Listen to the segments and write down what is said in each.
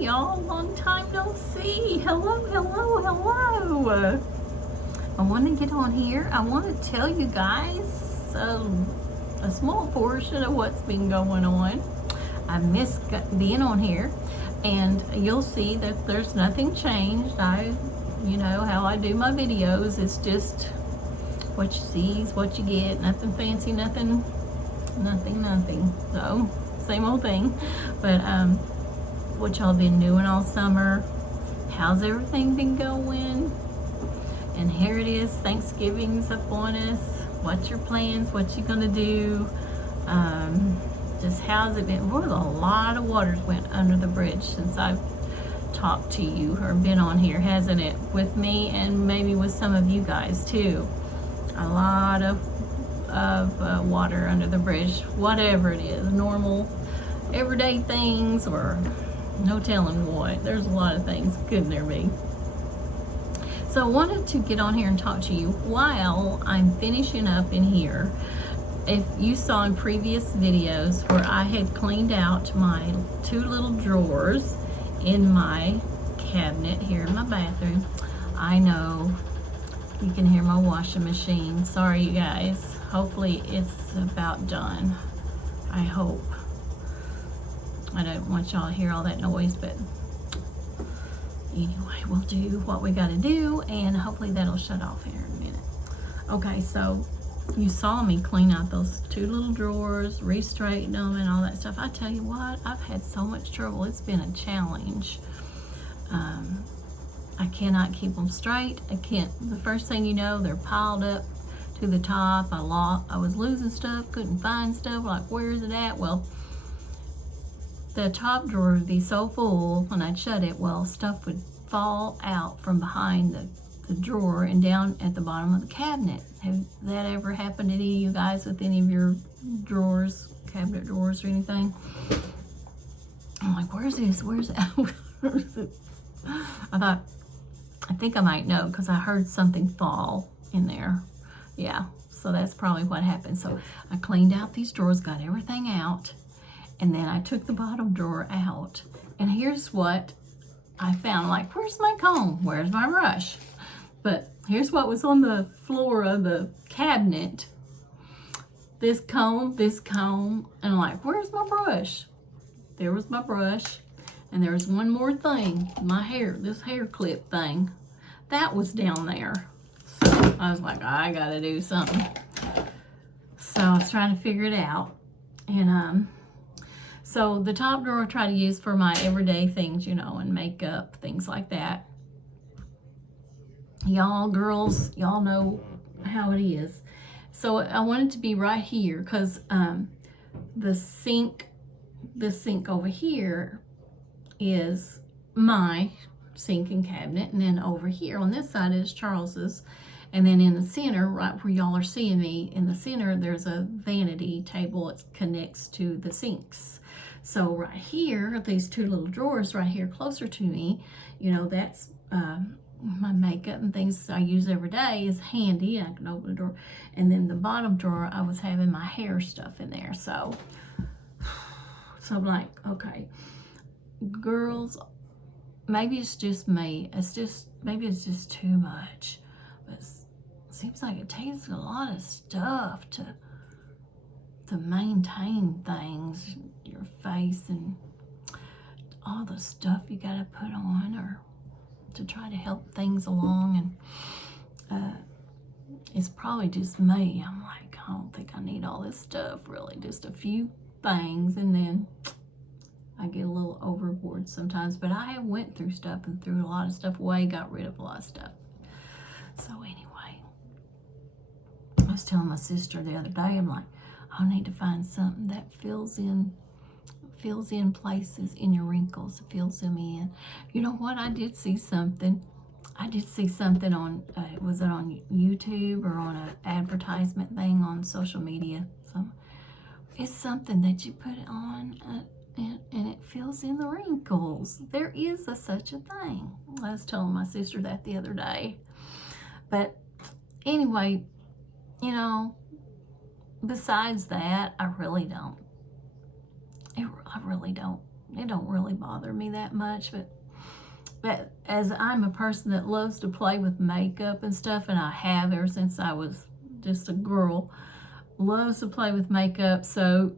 y'all, long time no see. Hello, hello, hello. I want to get on here. I want to tell you guys a small portion of what's been going on. I miss being on here, and you'll see that there's nothing changed. You know how I do my videos. It's just what you see is what you get. Nothing fancy, nothing. So same old thing. But what y'all been doing all summer? How's everything been going? And here it is, Thanksgiving's up on us. What's your plans? What you gonna do? Just how's it been? Well, a lot of waters went under the bridge since I've talked to you or been on here, hasn't it? With me and maybe with some of you guys too. A lot of water under the bridge, whatever it is, normal, everyday things, or no telling what. There's a lot of things, couldn't there be? So I wanted to get on here and talk to you while I'm finishing up in here. If you saw in previous videos where I had cleaned out my two little drawers in my cabinet here in my bathroom, I know you can hear my washing machine. Sorry, you guys. Hopefully it's about done. I hope. I don't want y'all to hear all that noise, but anyway, we'll do what we got to do, and hopefully that'll shut off here in a minute. Okay, so you saw me clean out those two little drawers, re-straighten them and all that stuff. I tell you what, I've had so much trouble. It's been a challenge. I cannot keep them straight. I can't. The first thing you know, they're piled up to the top. I was losing stuff, couldn't find stuff. Like, where is it at? Well, the top drawer would be so full when I'd shut it, well, stuff would fall out from behind the drawer and down at the bottom of the cabinet. Have that ever happened to any of you guys with any of your drawers, cabinet drawers or anything? I'm like, where's this? Where's that? Where's it? I think I might know because I heard something fall in there. Yeah, so that's probably what happened. So I cleaned out these drawers, got everything out, and then I took the bottom drawer out. And here's what I found. Like, where's my comb? Where's my brush? But here's what was on the floor of the cabinet. This comb, and I'm like, where's my brush? There was my brush. And there's one more thing, my hair, this hair clip thing. That was down there. So I was like, I gotta do something. So I was trying to figure it out. And so the top drawer I try to use for my everyday things, you know, and makeup, things like that. Y'all girls, y'all know how it is. So I want it to be right here because the sink over here is my sink and cabinet, and then over here on this side is Charles's, and then in the center, right where y'all are seeing me, in the center there's a vanity table. It connects to the sinks. So right here, these two little drawers right here closer to me, you know, that's my makeup and things I use every day is handy. I can open the door, and then the bottom drawer I was having my hair stuff in there. So I'm like, okay, girls, maybe it's just me. Maybe it's just too much. But it seems like it takes a lot of stuff to maintain things, your face and all the stuff you gotta put on, or to try to help things along. And it's probably just me. I'm like, I don't think I need all this stuff, really. Just a few things, and then I get a little overboard sometimes, but I have went through stuff and threw a lot of stuff away, got rid of a lot of stuff. So anyway, I was telling my sister the other day, I'm like, I need to find something that fills in places in your wrinkles, fills them in. You know what? I did see something on, was it on YouTube or on an advertisement thing on social media? So it's something that you put on, and it fills in the wrinkles. There is such a thing. I was telling my sister that the other day. But anyway, you know, besides that, I really don't it don't really bother me that much, but as I'm a person that loves to play with makeup and stuff, and I have ever since I was just a girl, loves to play with makeup. So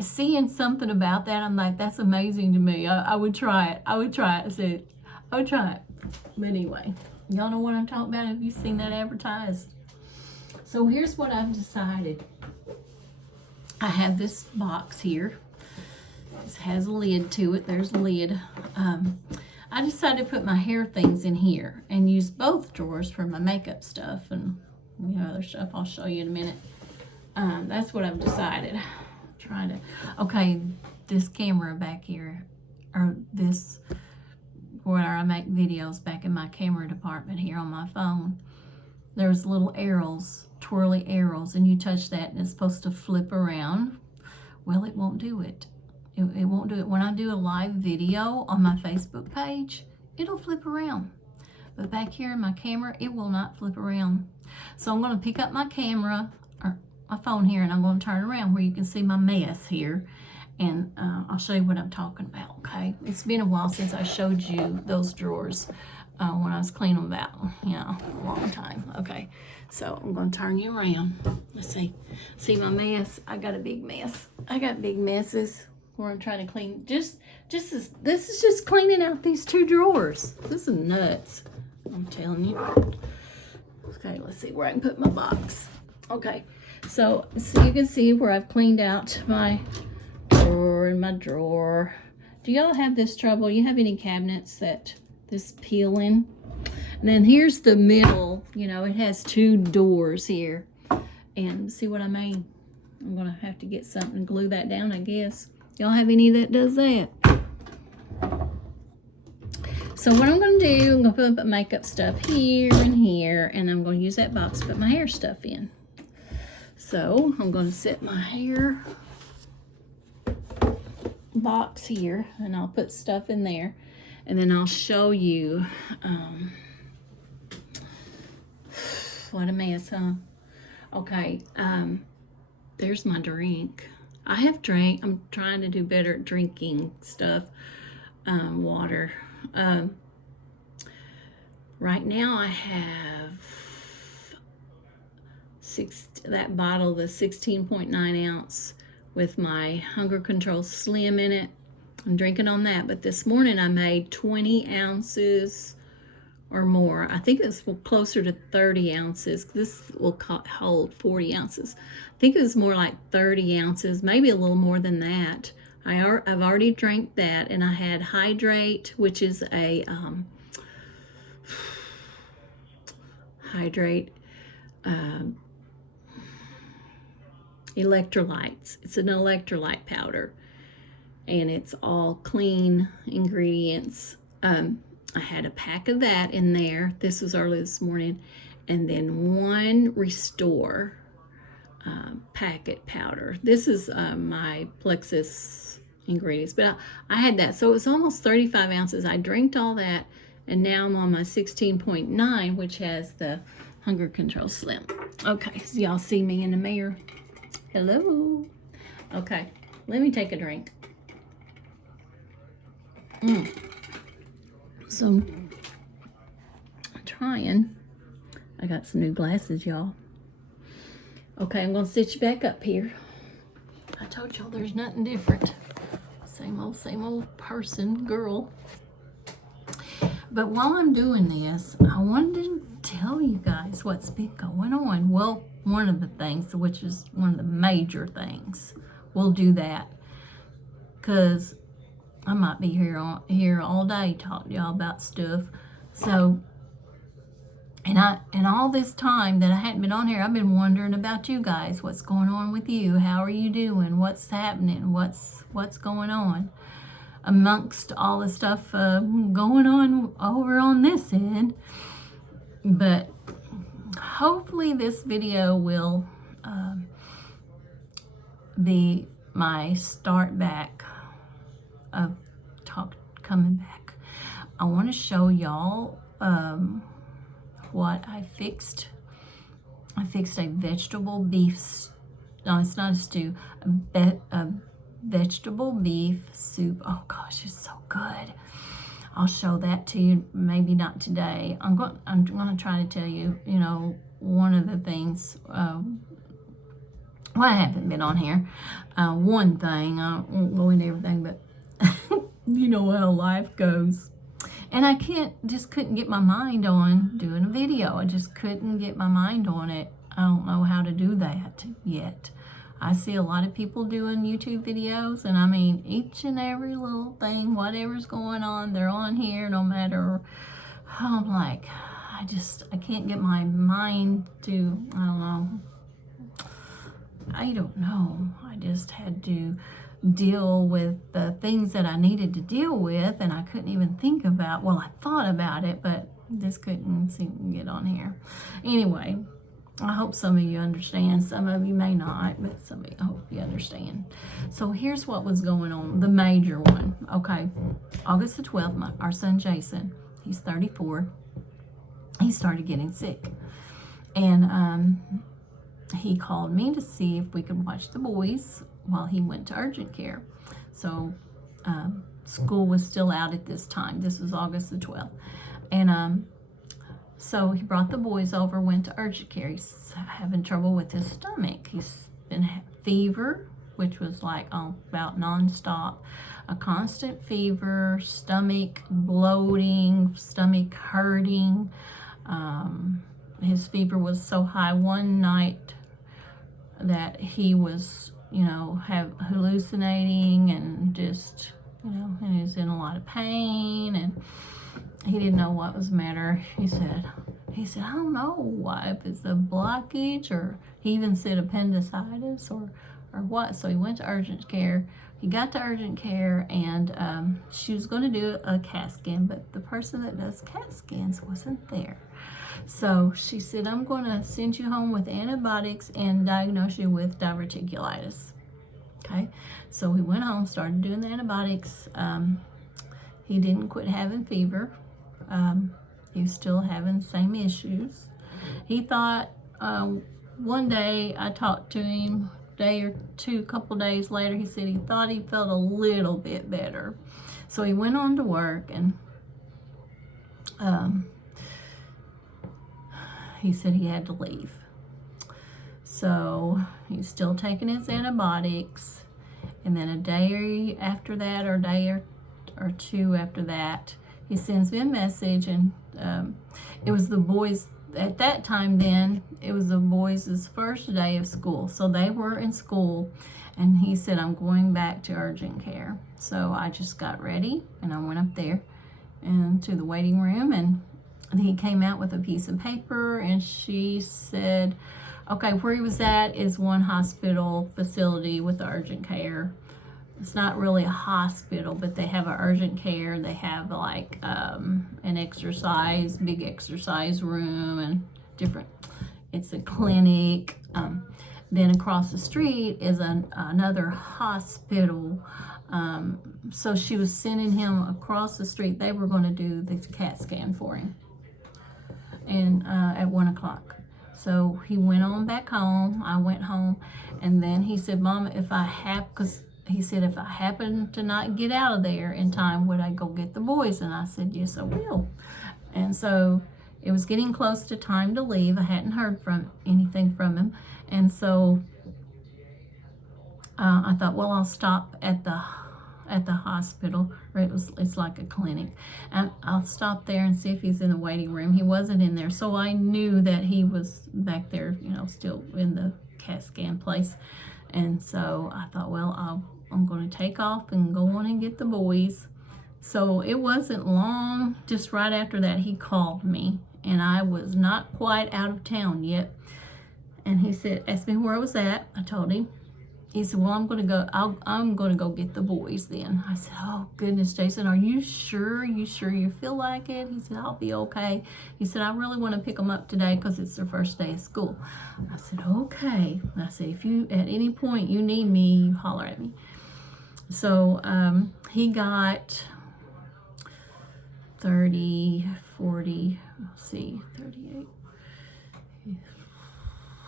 seeing something about that, I'm like, that's amazing to me. I would try it. I would try it. I would try it. But anyway, y'all know what I'm talking about. Have you seen that advertised? So here's what I've decided. I have this box here. This has a lid to it. There's a lid. I decided to put my hair things in here and use both drawers for my makeup stuff and other stuff I'll show you in a minute. That's what I've decided. Okay, this camera back here, or this, where I make videos back in my camera department here on my phone, there's little arrows, twirly arrows, and you touch that and it's supposed to flip around. Well, it won't do it. It won't do it. When I do a live video on my Facebook page, it'll flip around. But back here in my camera, it will not flip around. So I'm going to pick up my camera, or my phone here, and I'm going to turn around where you can see my mess here. And I'll show you what I'm talking about, okay? It's been a while since I showed you those drawers when I was cleaning them out, a long time. Okay, so I'm going to turn you around. Let's see. See my mess? I got a big mess. I got big messes where I'm trying to clean. This is just cleaning out these two drawers. This is nuts, I'm telling you. Okay, let's see where I can put my box. Okay, so you can see where I've cleaned out my drawer and my drawer. Do y'all have this trouble? You have any cabinets that this peeling? And then here's the middle. It has two doors here. And see what I mean? I'm gonna have to get something and glue that down, I guess. Y'all have any that does that? So what I'm going to do, I'm going to put makeup stuff here and here, and I'm going to use that box to put my hair stuff in. So I'm going to set my hair box here, and I'll put stuff in there, and then I'll show you. What a mess, huh? Okay, there's my drink. I have drank. I'm trying to do better at drinking stuff, water. Right now I have that bottle, the 16.9 ounce with my Hunger Control Slim in it. I'm drinking on that, but this morning I made 20 ounces or more. I think it's closer to 30 ounces. This will hold 40 ounces. I think it was more like 30 ounces, maybe a little more than that. I've already drank that, and I had Hydrate, which is a electrolytes. It's an electrolyte powder, and it's all clean ingredients. I had a pack of that in there. This was early this morning. And then one Restore packet powder. This is my Plexus ingredients, but I had that. So it was almost 35 ounces. I drank all that, and now I'm on my 16.9, which has the Hunger Control Slim. Okay, so y'all see me in the mirror. Hello. Okay, let me take a drink. So I'm trying. I got some new glasses, y'all. Okay, I'm gonna sit you back up here. I told y'all there's nothing different. Same old person, girl. But while I'm doing this, I wanted to tell you guys what's been going on. Well, one of the things, which is one of the major things, we'll do that, because I might be here all day talking to y'all about stuff. So, and all this time that I hadn't been on here, I've been wondering about you guys. What's going on with you? How are you doing? What's happening? What's going on amongst all the stuff going on over on this end? But hopefully this video will be my start back of coming back. I want to show y'all what I fixed. I fixed a vegetable beef. No, it's not a stew. A vegetable beef soup. Oh gosh, it's so good. I'll show that to you, maybe not today. I'm going to try to tell you, one of the things, well, I haven't been on here. One thing, I won't go into everything, but you know how life goes. And I couldn't get my mind on doing a video. I just couldn't get my mind on it. I don't know how to do that yet. I see a lot of people doing YouTube videos, and I mean, each and every little thing, whatever's going on, they're on here no matter. I'm like, I can't get my mind to, I don't know. I just had to deal with the things that I needed to deal with, and I couldn't even think about, well, I thought about it, but just couldn't seem to get on here. Anyway, I hope some of you understand. Some of you may not, but some of you, I hope you understand. So here's what was going on, the major one. Okay, August the 12th, our son Jason, he's 34, he started getting sick. And he called me to see if we could watch the boys while he went to urgent care. So school was still out at this time. This was August the 12th. And so he brought the boys over, went to urgent care. He's having trouble with his stomach. He's been fever, which was like about nonstop, a constant fever, stomach bloating, stomach hurting. His fever was so high one night that he was, hallucinating and just, and he was in a lot of pain, and he didn't know what was the matter. He said, I don't know why, if it's a blockage, or he even said appendicitis or what. So he went to urgent care. He got to urgent care, and she was going to do a CAT scan, but the person that does CAT scans wasn't there. So she said, I'm going to send you home with antibiotics and diagnose you with diverticulitis. Okay, so we went home, started doing the antibiotics. He didn't quit having fever. He was still having the same issues. He thought, one day I talked to him, day or two, a couple days later, he said he thought he felt a little bit better. So he went on to work, and he said he had to leave. So he's still taking his antibiotics, and then a day after that, or a day or two after that, he sends me a message, and it was the boys at that time. Then it was the boys' first day of school, so they were in school, and he said, I'm going back to urgent care. So I just got ready, and I went up there and to the waiting room, and he came out with a piece of paper, and she said, okay, where he was at is one hospital facility with the urgent care. It's not really a hospital, but they have an urgent care. They have like an big exercise room, and different. It's a clinic. Then across the street is another hospital. So she was sending him across the street. They were going to do this CAT scan for him, and at 1 o'clock. So he went on back home. I went home, and then he said, Mama, he said, if I happen to not get out of there in time, would I go get the boys? And I said, yes, I will. And so it was getting close to time to leave. I hadn't heard anything from him. And so I thought, well, I'll stop at the hospital, or it's like a clinic, and I'll stop there and see if he's in the waiting room. He wasn't in there, so I knew that he was back there, still in the CAT scan place. And so I thought, well, I'm going to take off and go on and get the boys. So it wasn't long, just right after that, he called me, and I was not quite out of town yet. And he asked me where I was at. I told him. He said, well, I'm going to go get the boys then. I said, oh, goodness, Jason, are you sure? You sure you feel like it? He said, I'll be okay. He said, I really want to pick them up today because it's their first day of school. I said, okay. I said, if you, at any point you need me, you holler at me. So he got 30, 40, let's see, 38.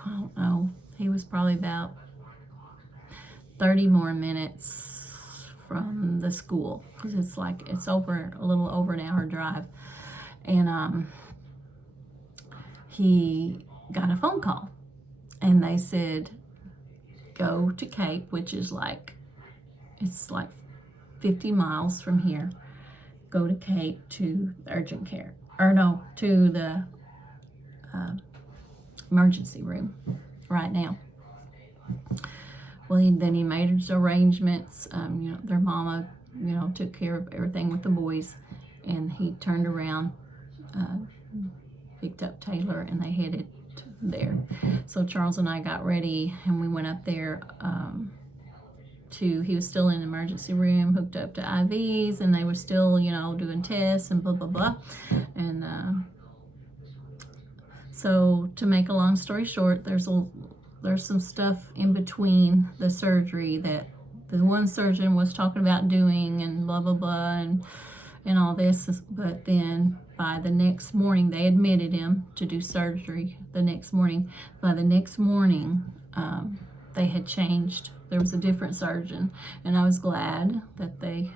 I don't know. He was probably about 30 more minutes from the school, because it's a little over an hour drive. And he got a phone call, and they said, go to Cape, which is it's like 50 miles from here. Go to Cape to urgent care, or no, to the emergency room right now. Well, then he made his arrangements. Their mama, took care of everything with the boys, and he turned around, picked up Taylor, and they headed there. So Charles and I got ready, and we went up there. He was still in the emergency room, hooked up to IVs, and they were still, doing tests and blah blah blah. And so, to make a long story short, there's some stuff in between the surgery that the one surgeon was talking about doing, and blah blah blah, and all this. But then by the next morning, they admitted him to do surgery the next morning. By the next morning, they had changed. There was a different surgeon, and I was glad that they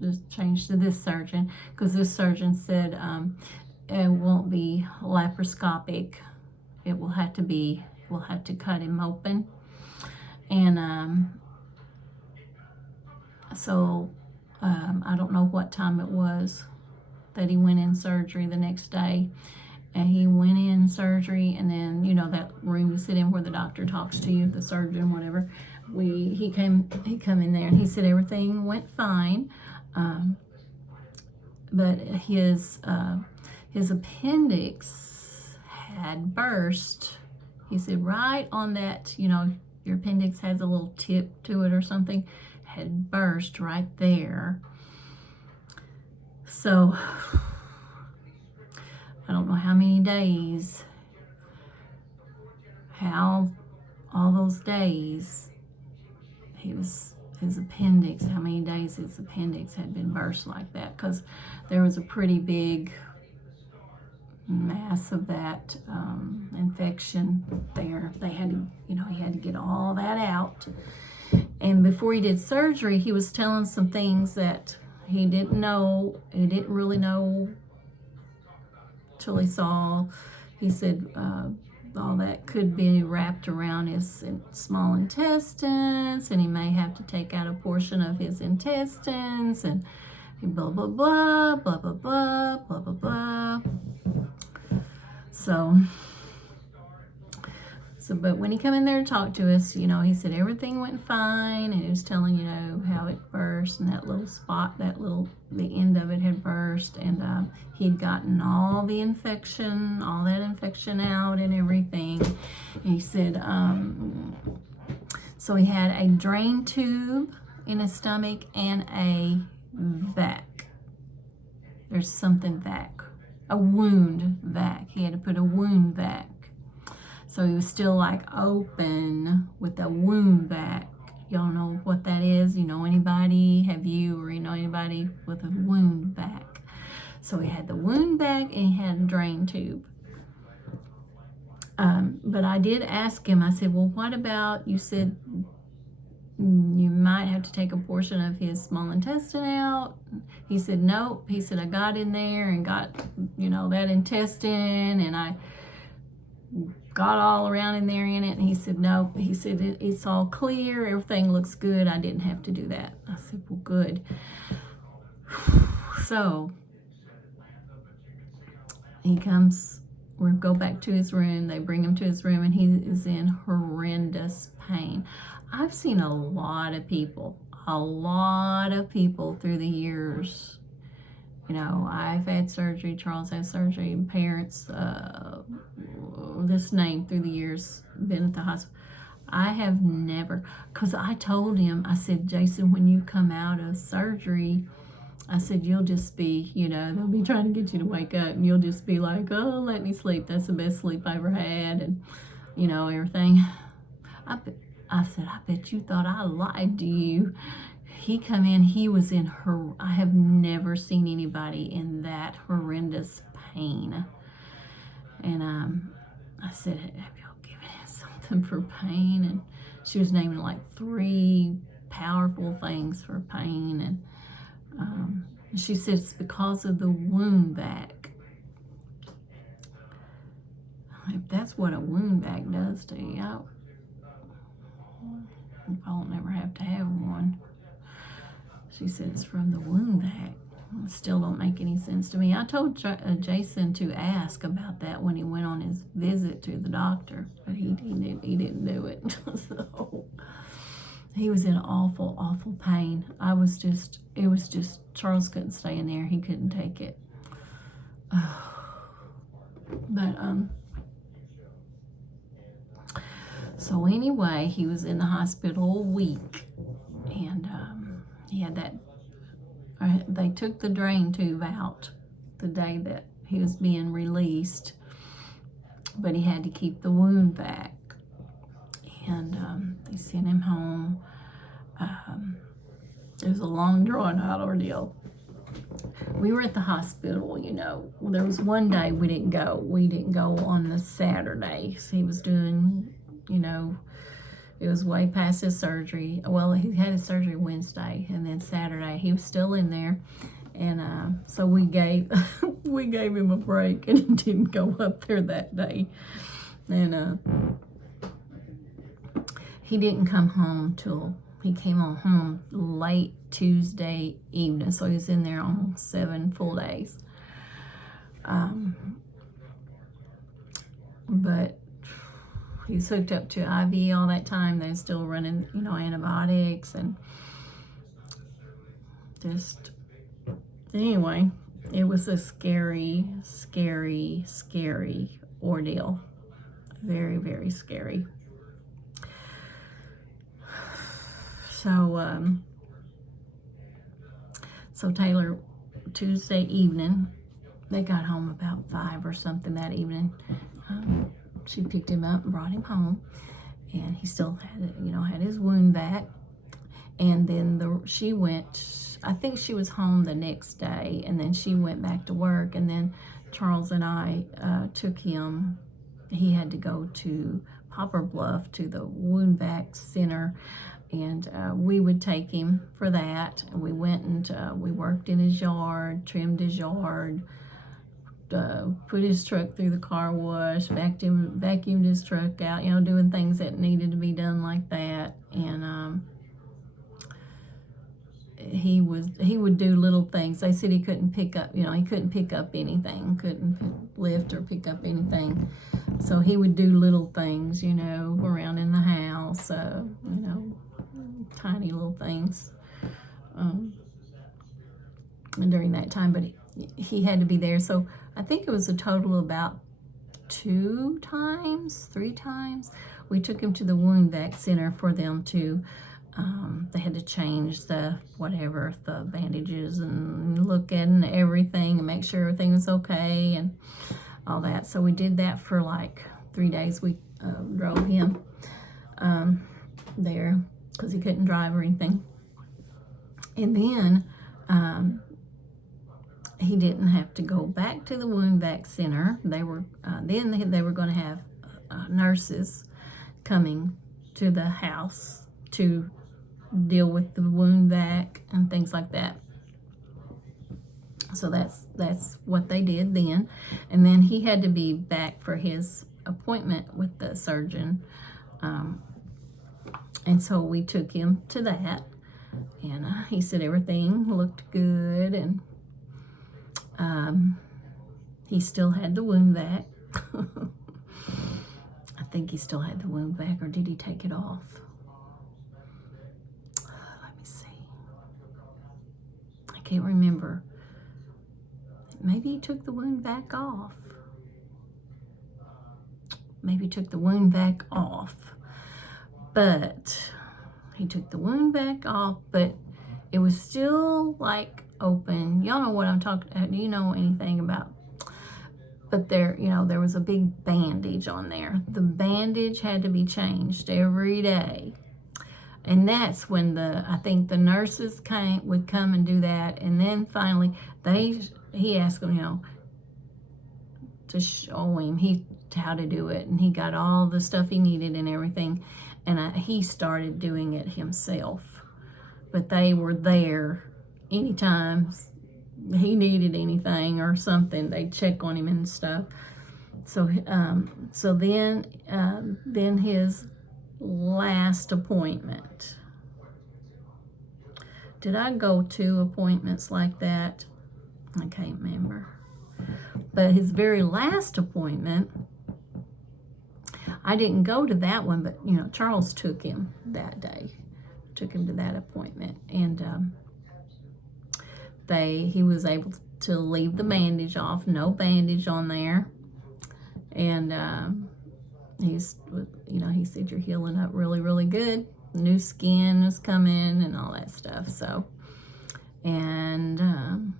just changed to this surgeon, because this surgeon said it won't be laparoscopic. We'll have to cut him open. And so I don't know what time it was that he went in surgery the next day. And he went in surgery, and then, that room you sit in where the doctor talks to you, the surgeon, whatever. He come in there, and he said everything went fine, but his appendix had burst. He said right on that, your appendix has a little tip to it or something, had burst right there. So I don't know how many days, all those days, his appendix, how many days his appendix had been burst like that, because there was a pretty big mass of that infection there. They had to, he had to get all that out. And before he did surgery, he was telling some things that he didn't really know till he saw. He said all that could be wrapped around his small intestines, and he may have to take out a portion of his intestines, and blah blah blah blah blah blah blah blah blah. So but when he come in there to talk to us, he said everything went fine, and he was telling, how it burst, and that little spot, the end of it had burst, and he'd gotten all that infection out and everything. And he said, so he had a drain tube in his stomach and a vac. There's something vac, a wound vac. He had to put a wound vac. So he was still open with a wound vac. Y'all know what that is? Anybody? Have you or anybody with a wound vac? So he had the wound vac, and he had a drain tube. But I did ask him, I said, well, what about, you said you might have to take a portion of his small intestine out. He said, nope. He said, I got in there and got, that intestine, and I got all around in there in it. And he said, no. He said, it's all clear. Everything looks good. I didn't have to do that. I said, well, good. So he comes, we go back to his room. They bring him to his room, and he is in horrendous pain. I've seen a lot of people through the years. I've had surgery, Charles had surgery, parents, this name through the years, been at the hospital. I have never, because I told him, I said, Jason, when you come out of surgery, I said, you'll just be, they'll be trying to get you to wake up, and you'll just be like, oh, let me sleep. That's the best sleep I ever had, and, everything. I said, I bet you thought I lied to you. He come in, he was in I have never seen anybody in that horrendous pain. And I said, have y'all given him something for pain? And she was naming like 3 powerful things for pain, and she said it's because of the wound vac. If that's what a wound vac does to you, I won't never have to have one. She said it's from the wound vac. It still don't make any sense to me. I told Jason to ask about that when he went on his visit to the doctor, but he didn't do it. So he was in awful, awful pain. It was just, Charles couldn't stay in there. He couldn't take it. But, so anyway, he was in the hospital a week, and he had that, they took the drain tube out the day that he was being released, but he had to keep the wound vac, and they sent him home. It was a long, drawn-out ordeal. We were at the hospital, you know. Well, there was one day we didn't go. We didn't go on the Saturday. So he was doing, you know, it was way past his surgery. Well, he had his surgery Wednesday, and then Saturday he was still in there. And so we gave him a break and didn't go up there that day. And he didn't come home till he came on home late Tuesday evening, so he was in there on 7 full days. But he was hooked up to IV all that time. They were still running, you know, antibiotics, and just, anyway, it was a scary, scary, scary ordeal. Very, very scary. So Taylor, Tuesday evening, they got home about 5 or something that evening. She picked him up and brought him home, and he still had, you know, had his wound vac. And then she went, I think she was home the next day, and then she went back to work, and then Charles and I took him. He had to go to Poplar Bluff to the wound vac center, and we would take him for that. And we went and we worked in his yard, trimmed his yard, put his truck through the car wash, vacuumed his truck out, you know, doing things that needed to be done like that. And he would do little things. They said he couldn't pick up, you know, he couldn't pick up anything, couldn't lift or pick up anything. So he would do little things, you know, around in the house, you know, tiny little things during that time. But he had to be there. So I think it was a total of about 3 times. We took him to the wound vac center for them to, they had to change the bandages and look at and everything and make sure everything was okay and all that. So we did that for like 3 days. We drove him there because he couldn't drive or anything. And then he didn't have to go back to the wound vac center. They were they were going to have nurses coming to the house to deal with the wound vac and things like that. So that's what they did then. And then he had to be back for his appointment with the surgeon. And so we took him to that, and he said everything looked good, and he still had the wound vac. I think he still had the wound vac, or did he take it off? Let me see. I can't remember. Maybe he took the wound vac off. Maybe he took the wound vac off. But he took the wound vac off, but it was still like open. Y'all know what I'm talking about. Do you know anything about? But there, you know, there was a big bandage on there. The bandage had to be changed every day. And that's when I think the nurses would come and do that. And then finally, he asked them, you know, to show him how to do it. And he got all the stuff he needed and everything. and he started doing it himself. But they were there anytime he needed anything or something. They'd check on him and stuff. So then his last appointment. Did I go 2 appointments like that? I can't remember. But his very last appointment, I didn't go to that one, but you know, Charles took him that day, took him to that appointment, and he was able to leave the bandage off, no bandage on there, and he said you're healing up really, really good. New skin is coming and all that stuff. So, and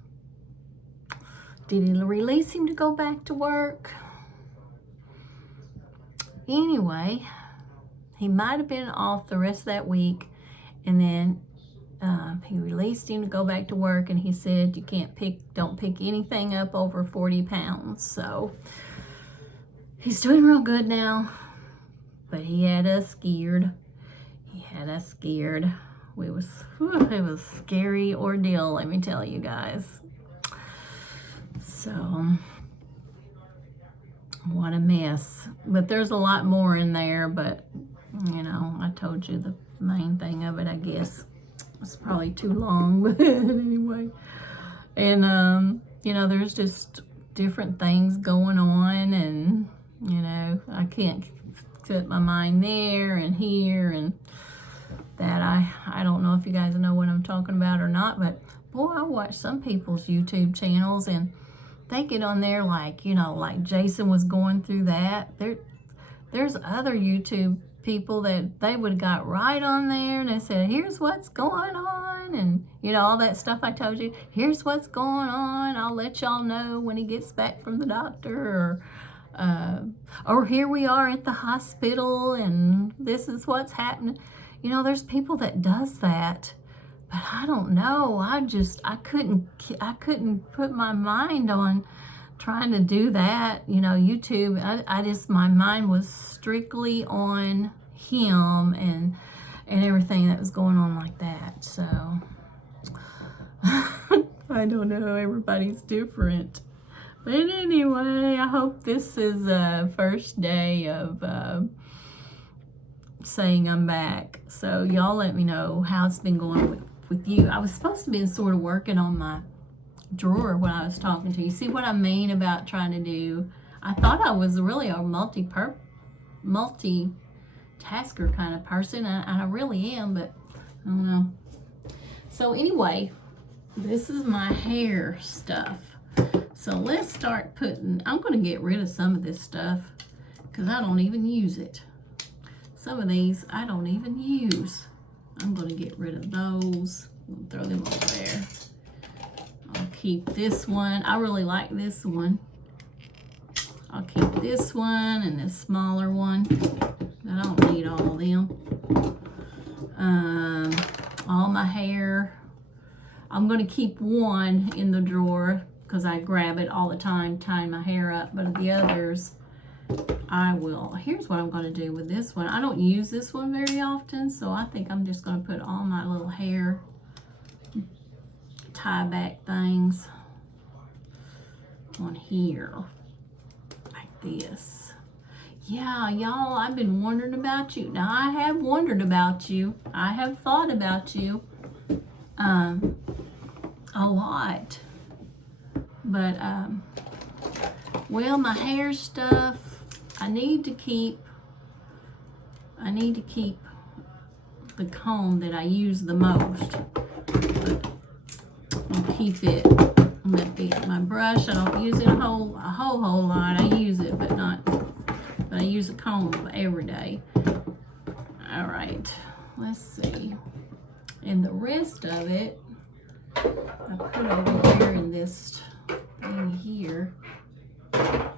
did he release him to go back to work? Anyway, he might have been off the rest of that week, and then he released him to go back to work, and he said don't pick anything up over 40 pounds. So he's doing real good now, but he had us scared. It was a scary ordeal, let me tell you guys. So, what a mess. But there's a lot more in there, but, you know, I told you the main thing of it, I guess. It's probably too long, but anyway. And, you know, there's just different things going on, and, you know, I can't put my mind there and here and that. I don't know if you guys know what I'm talking about or not, but boy, I watch some people's YouTube channels, and they get on there like, you know, like Jason was going through that. There's other YouTube people that they would have got right on there, and they said, here's what's going on, and you know, all that stuff I told you. Here's what's going on. I'll let y'all know when he gets back from the doctor, or here we are at the hospital, and this is what's happening. You know, there's people that does that, but I don't know. I couldn't put my mind on trying to do that. You know, YouTube, my mind was strictly on him and everything that was going on like that. So, I don't know. Everybody's different. But anyway, I hope this is the first day of saying I'm back. So y'all let me know how it's been going with you. I was supposed to be sort of working on my drawer when I was talking to you. See what I mean about trying to do? I thought I was really a multitasker kind of person, and I really am, but I don't know. So anyway, this is my hair stuff. So let's start I'm going to get rid of some of this stuff because I don't even use it. Some of these I don't even use. I'm going to get rid of those. I'll throw them over there. I'll keep this one. I really like this one. I'll keep this one and this smaller one. I don't need all of them. All my hair. I'm going to keep one in the drawer because I grab it all the time, tying my hair up. But the others, I will. Here's what I'm going to do with this one. I don't use this one very often, so I think I'm just going to put all my little hair tie back things on here like this. Yeah, y'all, I've been wondering about you. Now, I have wondered about you. I have thought about you a lot. But, well, my hair stuff, I need to keep the comb that I use the most. But I'll keep it. My brush, I don't use it a whole lot. I use it, but I use a comb every day. All right, let's see. And the rest of it, I put over here in this thing here. I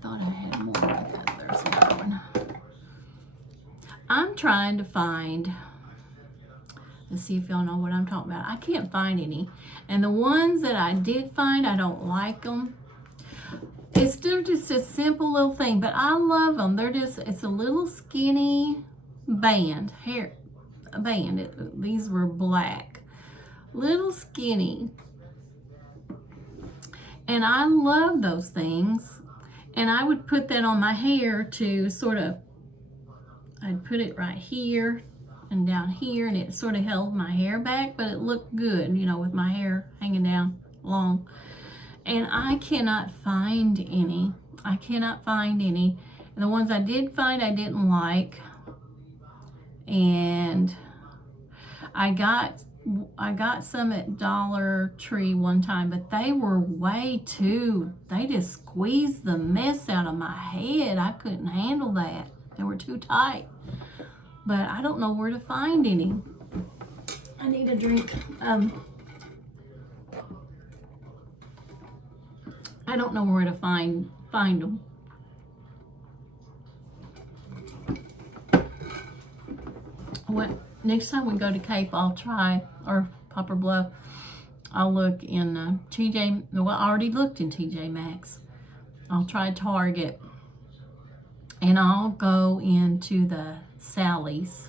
thought I had more of that. There's another one. I'm trying to find, let's see if y'all know what I'm talking about. I can't find any. And the ones that I did find, I don't like them. It's still just a simple little thing, but I love them. They're just, it's a little skinny band, hair band. These were black, little skinny. And I love those things. And I would put that on my hair to sort of, I'd put it right here and down here, and it sort of held my hair back, but it looked good, you know, with my hair hanging down long. And I cannot find any. I cannot find any. And the ones I did find, I didn't like. And I got some at Dollar Tree one time, but they were way too, they just squeezed the mess out of my head. I couldn't handle that. They were too tight. But I don't know where to find any. I need a drink. I don't know where to find them. What, next time we go to Cape, I'll try, or Poplar Bluff, I'll look in TJ, well, I already looked in TJ Maxx. I'll try Target, and I'll go into the Sally's.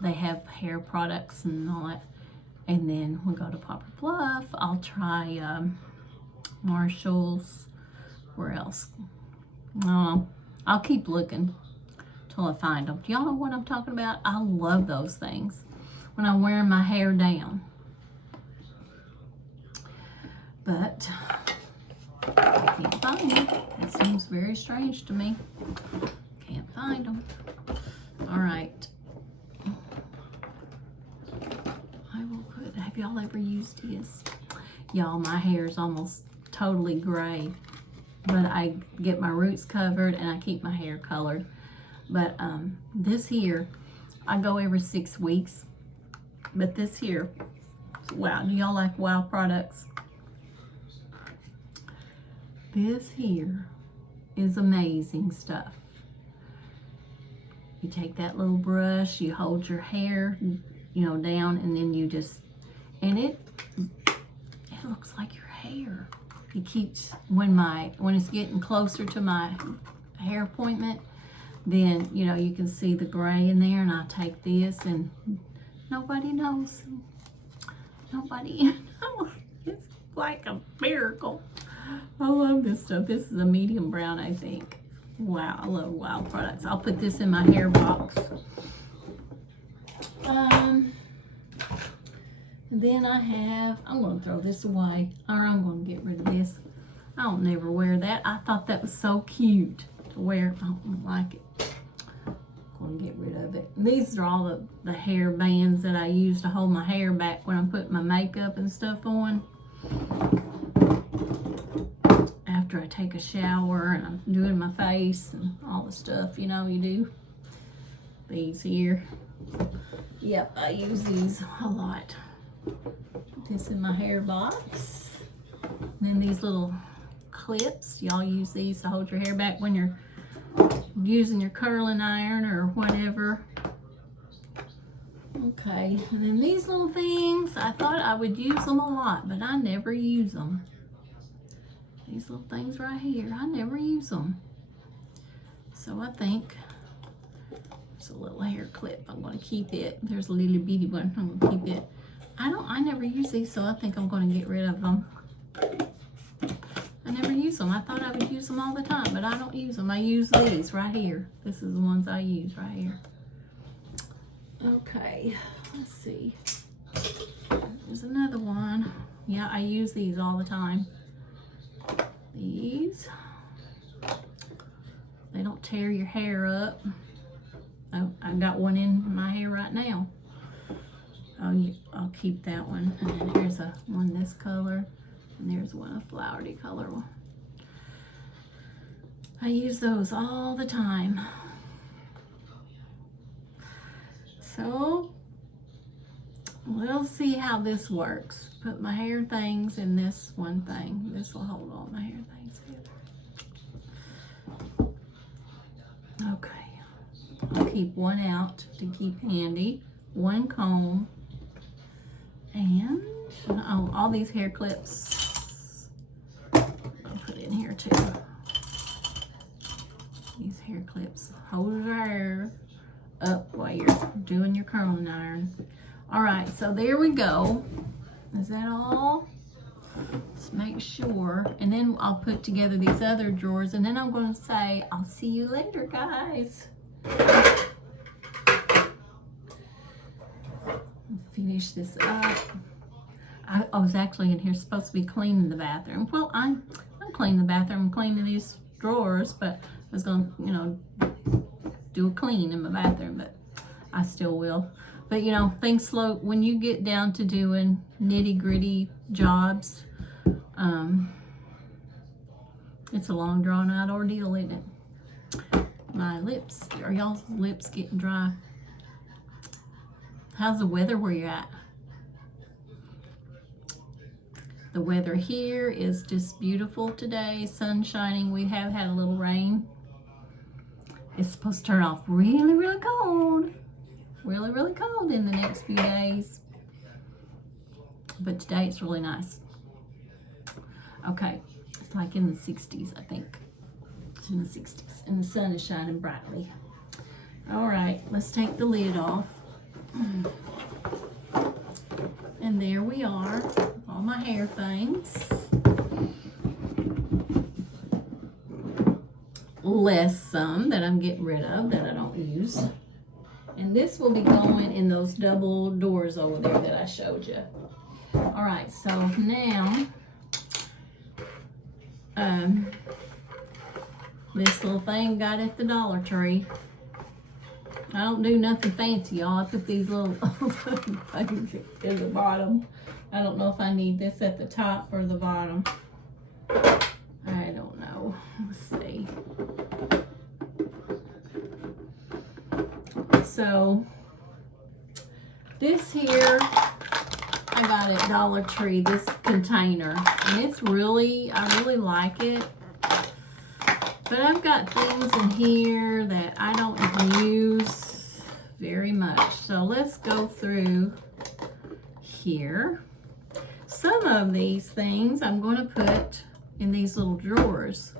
They have hair products and all that. And then we'll go to Poplar Bluff. I'll try Marshall's. Where else? I don't know. I'll keep looking till I find them. Do y'all know what I'm talking about? I love those things when I'm wearing my hair down. But I can't find them. That seems very strange to me. Can't find them. All right. I will put, have y'all ever used this? Y'all, my hair is almost totally gray, but I get my roots covered and I keep my hair colored. But this here, I go every 6 weeks. But this here, wow, do y'all like Wow products? This here is amazing stuff. You take that little brush, you hold your hair, you know, down, and then you just, and it looks like your hair. It keeps, when it's getting closer to my hair appointment, then, you know, you can see the gray in there, and I take this, and nobody knows. Nobody knows. It's like a miracle. I love this stuff. This is a medium brown, I think. Wow, I love Wow products. I'll put this in my hair box. Then I have, I'm going to throw this away, or I'm going to get rid of this. I don't never wear that. I thought that was so cute to wear. I don't like it. I'm going to get rid of it. These are all the hair bands that I use to hold my hair back when I'm putting my makeup and stuff on. After I take a shower and I'm doing my face and all the stuff, you know, you do. These here. Yep, I use these a lot. Put this in my hair box. And then these little clips, y'all use these to hold your hair back when you're using your curling iron or whatever. Okay, and then these little things, I thought I would use them a lot, but I never use them. These little things right here, I never use them. So I think it's a little hair clip. I'm going to keep it. There's a little bitty one. I'm going to keep it. I never use these, so I think I'm going to get rid of them. I never use them. I thought I would use them all the time, but I don't use them. I use these right here. This is the ones I use right here. Okay, let's see. There's another one. Yeah, I use these all the time. These. They don't tear your hair up. Oh, I've got one in my hair right now. I'll keep that one. And then here's one this color. And there's one a flowery color one. I use those all the time. So, we'll see how this works. Put my hair things in this one thing. This will hold all my hair things together. Okay. I'll keep one out to keep handy. One comb. And all these hair clips I'll put in here hair too. These hair clips. Hold your hair up while you're doing your curling iron. All right, so there we go. Is that all? Let's make sure. And then I'll put together these other drawers, and then I'm going to say, I'll see you later, guys. Finish this up. I was actually in here supposed to be cleaning the bathroom. Well, I'm cleaning the bathroom, I'm cleaning these drawers, but I was going to, you know, do a clean in my bathroom, but I still will. But you know, things slow when you get down to doing nitty-gritty jobs. It's a long drawn out ordeal, isn't it? My lips, are y'all's lips getting dry? How's the weather where you're at? The weather here is just beautiful today, sun shining. We have had a little rain. It's supposed to turn off really, really cold. Really, really cold in the next few days. But today it's really nice. Okay, it's like in the 60s, I think. It's in the 60s, and the sun is shining brightly. All right, let's take the lid off. And there we are, all my hair things. Less some that I'm getting rid of that I don't use. And this will be going in those double doors over there that I showed you. All right, so now, this little thing got at the Dollar Tree. I don't do nothing fancy, y'all. I put these little things in the bottom. I don't know if I need this at the top or the bottom. I don't know. Let's see. So this here, I got at Dollar Tree, this container, and it's really, I really like it. But I've got things in here that I don't use very much. So let's go through here. Some of these things I'm going to put in these little drawers,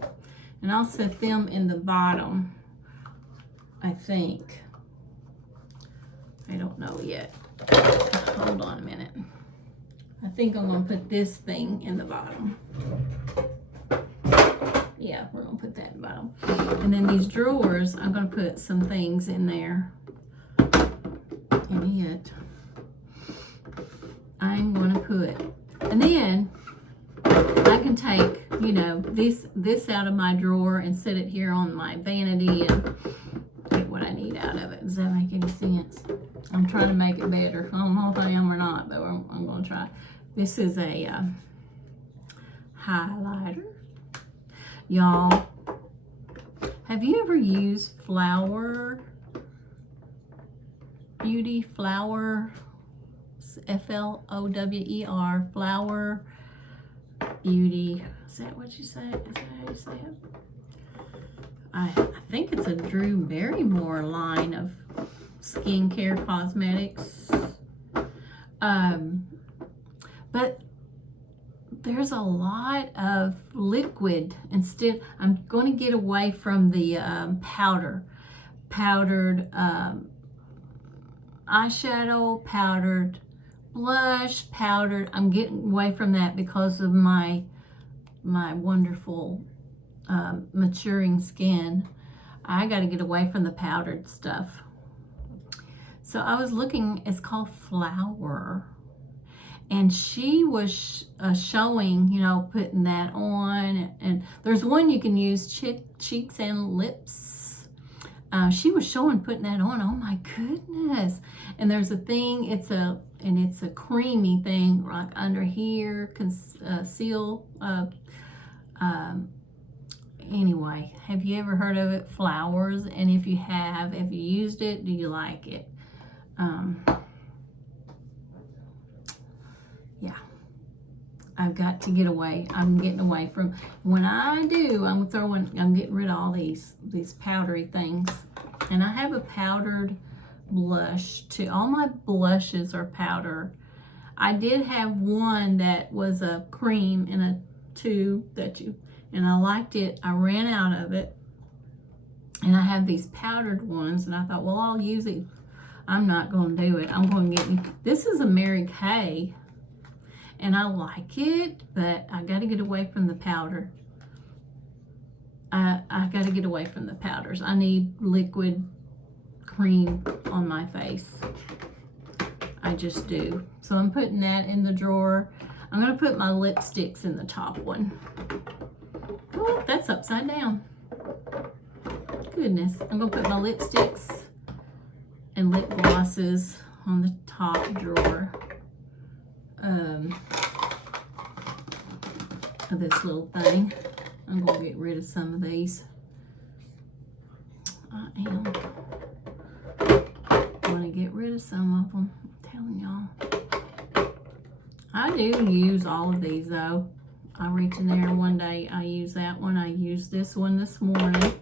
and I'll set them in the bottom, I think. I don't know yet. Hold on a minute. I think I'm going to put this thing in the bottom. Yeah, we're going to put that in the bottom. And then these drawers, I'm going to put some things in there. And yet, I'm going to put, and then I can take, you know, this out of my drawer and set it here on my vanity and get what I need out of it. Does that make any sense? I'm trying to make it better. I don't know if I am or not, but I'm going to try. This is a highlighter. Y'all, have you ever used Flower Beauty? Flower, F-L-O-W-E-R, Flower Beauty. Is that what you say? Is that how you say it? I think it's a Drew Barrymore line of skincare cosmetics. But there's a lot of liquid. Instead, I'm going to get away from the powdered eyeshadow, powdered blush, powdered. I'm getting away from that because of my wonderful maturing skin. I got to get away from the powdered stuff. So I was looking, it's called Flower. And she was showing, you know, putting that on. And there's one you can use, cheeks and lips. She was showing putting that on. Oh my goodness. And there's a thing, it's a creamy thing like under here, conceal. Anyway, have you ever heard of it? Flowers. And if you have you used it? Do you like it? Yeah, I've got to get away. I'm getting away from, when I do, I'm getting rid of all these powdery things. And I have a powdered blush too. All my blushes are powder. I did have one that was a cream in a tube and I liked it. I ran out of it, and I have these powdered ones, and I thought, well, I'll use it. I'm not going to do it. I'm going to get me. This is a Mary Kay, and I like it, but I got to get away from the powder. I got to get away from the powders. I need liquid cream on my face. I just do. So I'm putting that in the drawer. I'm going to put my lipsticks in the top one. Oh, that's upside down. Goodness. I'm going to put my lipsticks and lip glosses on the top drawer of this little thing. I'm going to get rid of some of these. I am going to get rid of some of them. I'm telling y'all. I do use all of these though. I reach in there one day, I use that one. I used this one this morning.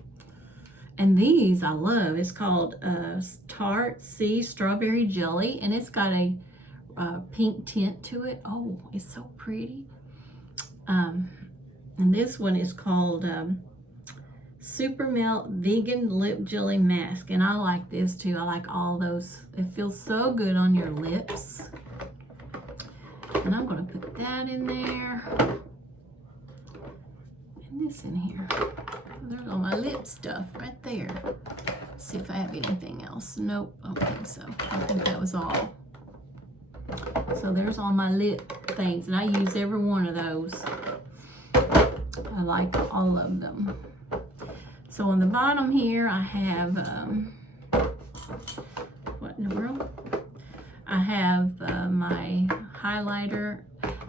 And these I love. It's called Tart Sea Strawberry Jelly, and it's got a pink tint to it. Oh, it's so pretty. And this one is called Super Melt Vegan Lip Jelly Mask, and I like this too. I like all those. It feels so good on your lips. And I'm going to put that in there. And this in here. There's all my lip stuff right there. Let's see if I have anything else. Nope, I don't think so. I think that was all. So there's all my lip things, and I use every one of those. I like all of them. So on the bottom here, I have, what in the world? I have my highlighter,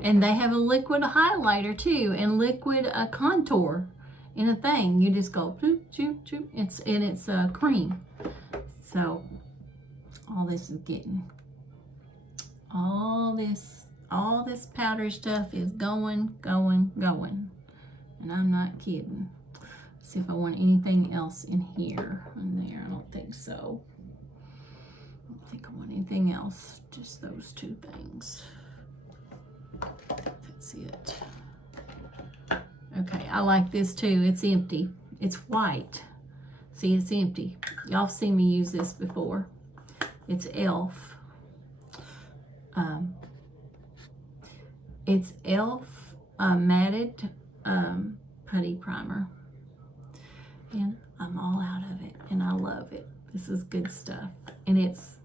and they have a liquid highlighter too, and liquid contour in a thing. You just go choop, choop, choop. It's cream. So all this is getting, all this powder stuff is going. And I'm not kidding. Let's see if I want anything else in here. In there, I don't think so. I don't think I want anything else. Just those two things. That's it. Okay, I like this too. It's empty. It's white. See, it's empty. Y'all have seen me use this before. It's e.l.f. It's e.l.f. Matted putty primer. And I'm all out of it, and I love it. This is good stuff. And it's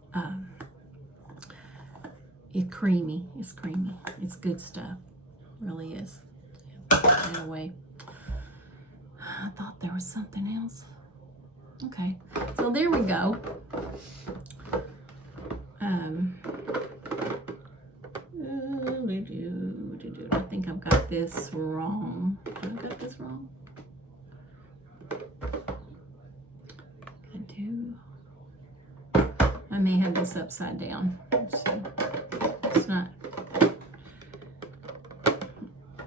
creamy. It's creamy. It's good stuff. It really is. Anyway, I thought there was something else. Okay, so there we go. I think I've got this wrong. Have I got this wrong? I do. I may have this upside down. Let's see. It's not.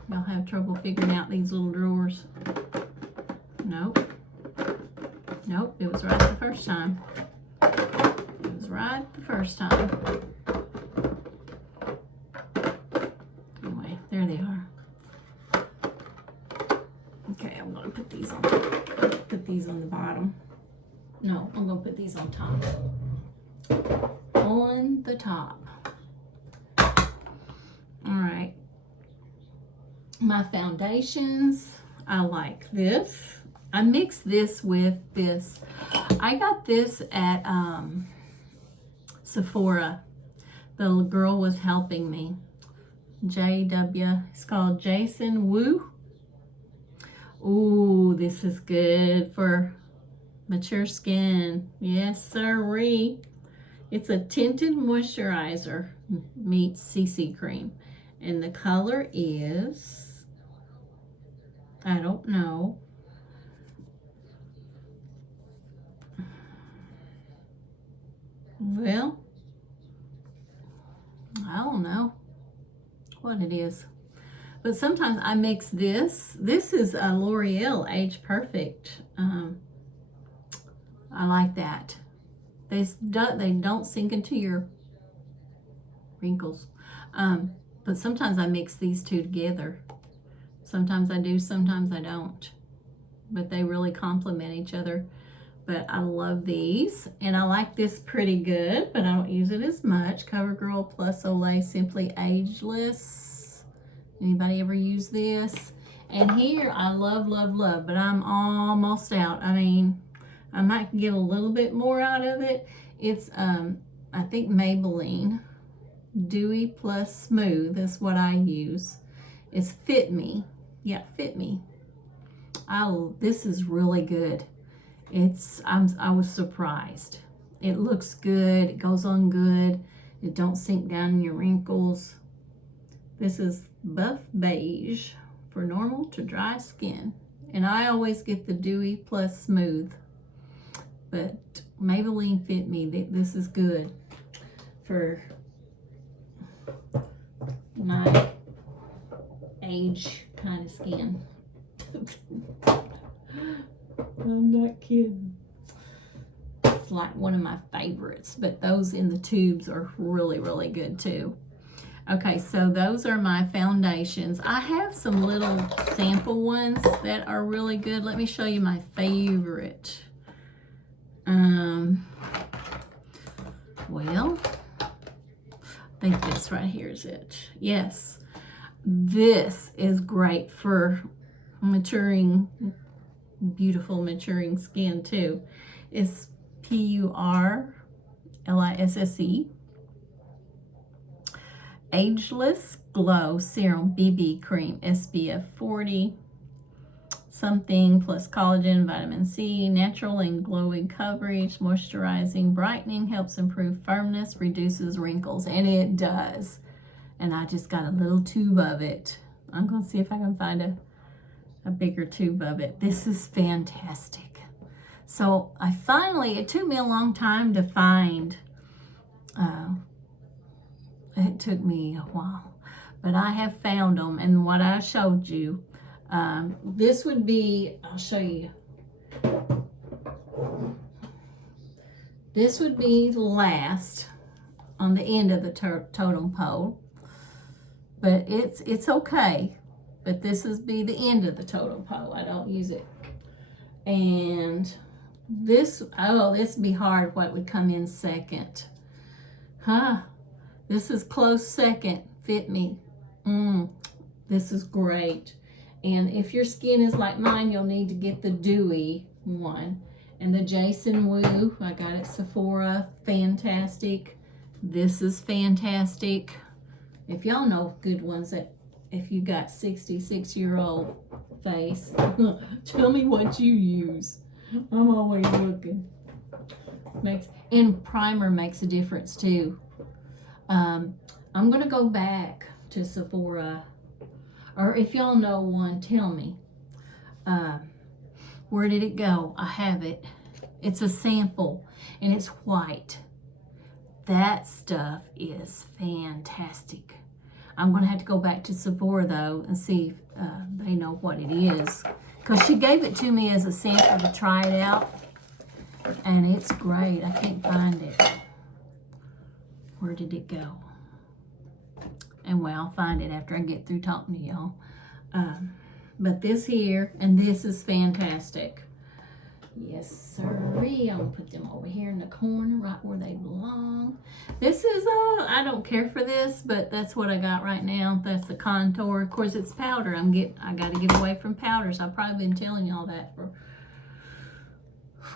Y'all have trouble figuring out these little drawers. Nope. Nope, it was right the first time. It was right the first time. Anyway, there they are. Okay, I'm gonna put these on. Put these on the bottom. No, I'm gonna put these on top. On the top. All right. My foundations, I like this. I mixed this with this. I got this at Sephora. The little girl was helping me. JW, it's called Jason Woo. Ooh, this is good for mature skin. Yes, sirree. It's a tinted moisturizer meets CC cream. And the color is, I don't know. Well, I don't know what it is. But sometimes I mix this. This is a L'Oreal Age Perfect. I like that. They don't sink into your wrinkles. But sometimes I mix these two together. Sometimes I do, sometimes I don't. But they really complement each other. But I love these. And I like this pretty good, but I don't use it as much. CoverGirl Plus Olay Simply Ageless. Anybody ever use this? And here I love, love, love, but I'm almost out. I mean, I might get a little bit more out of it. It's, I think Maybelline Dewy Plus Smooth is what I use. It's Fit Me. Yeah, Fit Me. This is really good. I was surprised. It looks good. It goes on good. It don't sink down in your wrinkles. This is Buff Beige for normal to dry skin. And I always get the Dewy Plus Smooth. But Maybelline Fit Me, this is good for my age kind of skin. I'm not kidding. It's like one of my favorites, but those in the tubes are really, really good too. Okay, so those are my foundations. I have some little sample ones that are really good. Let me show you my favorite. Well, I think this right here is it. Yes, this is great for maturing, beautiful maturing skin too. It's Purlisse Ageless Glow Serum BB Cream SPF 40 something plus collagen, vitamin C, natural and glowing coverage, moisturizing, brightening, helps improve firmness, reduces wrinkles, and it does. And I just got a little tube of it. I'm gonna see if I can find a bigger tube of it. This is fantastic. So it took me a long time to find, it took me a while, but I have found them, and what I showed you, this would be, I'll show you. This would be last on the end of the totem pole, but it's okay. But this is be the end of the totem pole. I don't use it. And this would be hard. What would come in second? This is close second. Fit Me. This is great. And if your skin is like mine, you'll need to get the dewy one. And the Jason Woo, I got it Sephora, fantastic. This is fantastic. If y'all know good ones that, if you got 66-year-old face, tell me what you use. I'm always looking. And primer makes a difference too. I'm gonna go back to Sephora, or if y'all know one, tell me. Where did it go? I have it. It's a sample and it's white. That stuff is fantastic. I'm gonna have to go back to Sephora though and see if they know what it is, because she gave it to me as a sample to try it out, and it's great. I can't find it. Where did it go? And well, I'll find it after I get through talking to y'all. But this here, and this is fantastic. Yes, sirree. I'm gonna put them over here in the corner, right where they belong. This is, I don't care for this, but that's what I got right now. That's the contour. Of course, it's powder. I gotta get away from powders. I've probably been telling y'all that for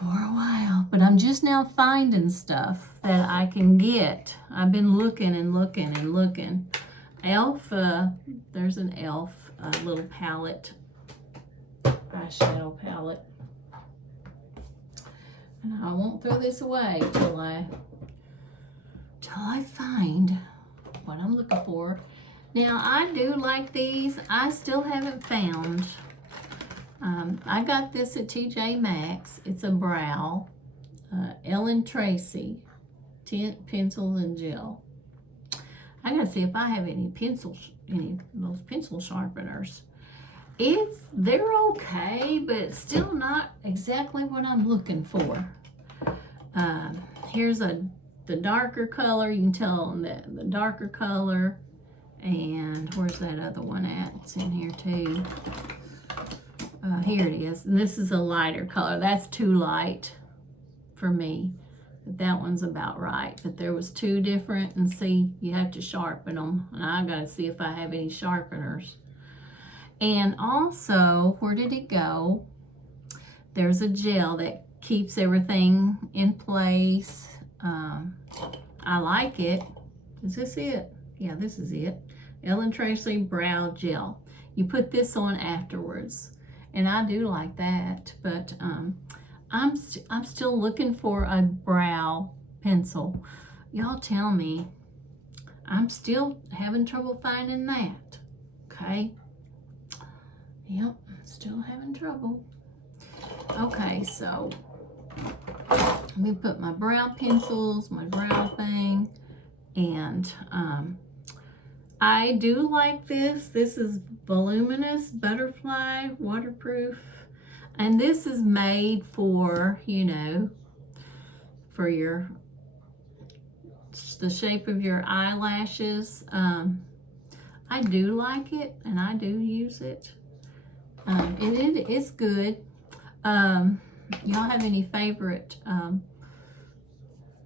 a while, but I'm just now finding stuff that I can get. I've been looking and looking and looking. Elf, there's an Elf little palette, eyeshadow palette. And I won't throw this away till I find what I'm looking for. Now, I do like these. I still haven't found. I got this at TJ Maxx. It's a brow. Ellen Tracy tint, pencils, and gel. I gotta see if I have any pencils, any of those pencil sharpeners. They're okay, but still not exactly what I'm looking for. Here's the darker color. You can tell the darker color, And where's that other one at? It's in here too. Here it is. And this is a lighter color. That's too light for me. But that one's about right. But there was two different, and see, you have to sharpen them. And I gotta see if I have any sharpeners. And also, where did it go? There's a gel that keeps everything in place. I like it. Is this it? Yeah, this is it. Ellen Tracy Brow Gel. You put this on afterwards. And I do like that, but I'm still looking for a brow pencil. Y'all tell me. I'm still having trouble finding that. Okay. Yep, still having trouble. Okay, so let me put my brow pencils, my brow thing, and I do like this. This is voluminous butterfly waterproof, and this is made for, you know, for your the shape of your eyelashes. I do like it, and I do use it. It's good. Y'all have any favorite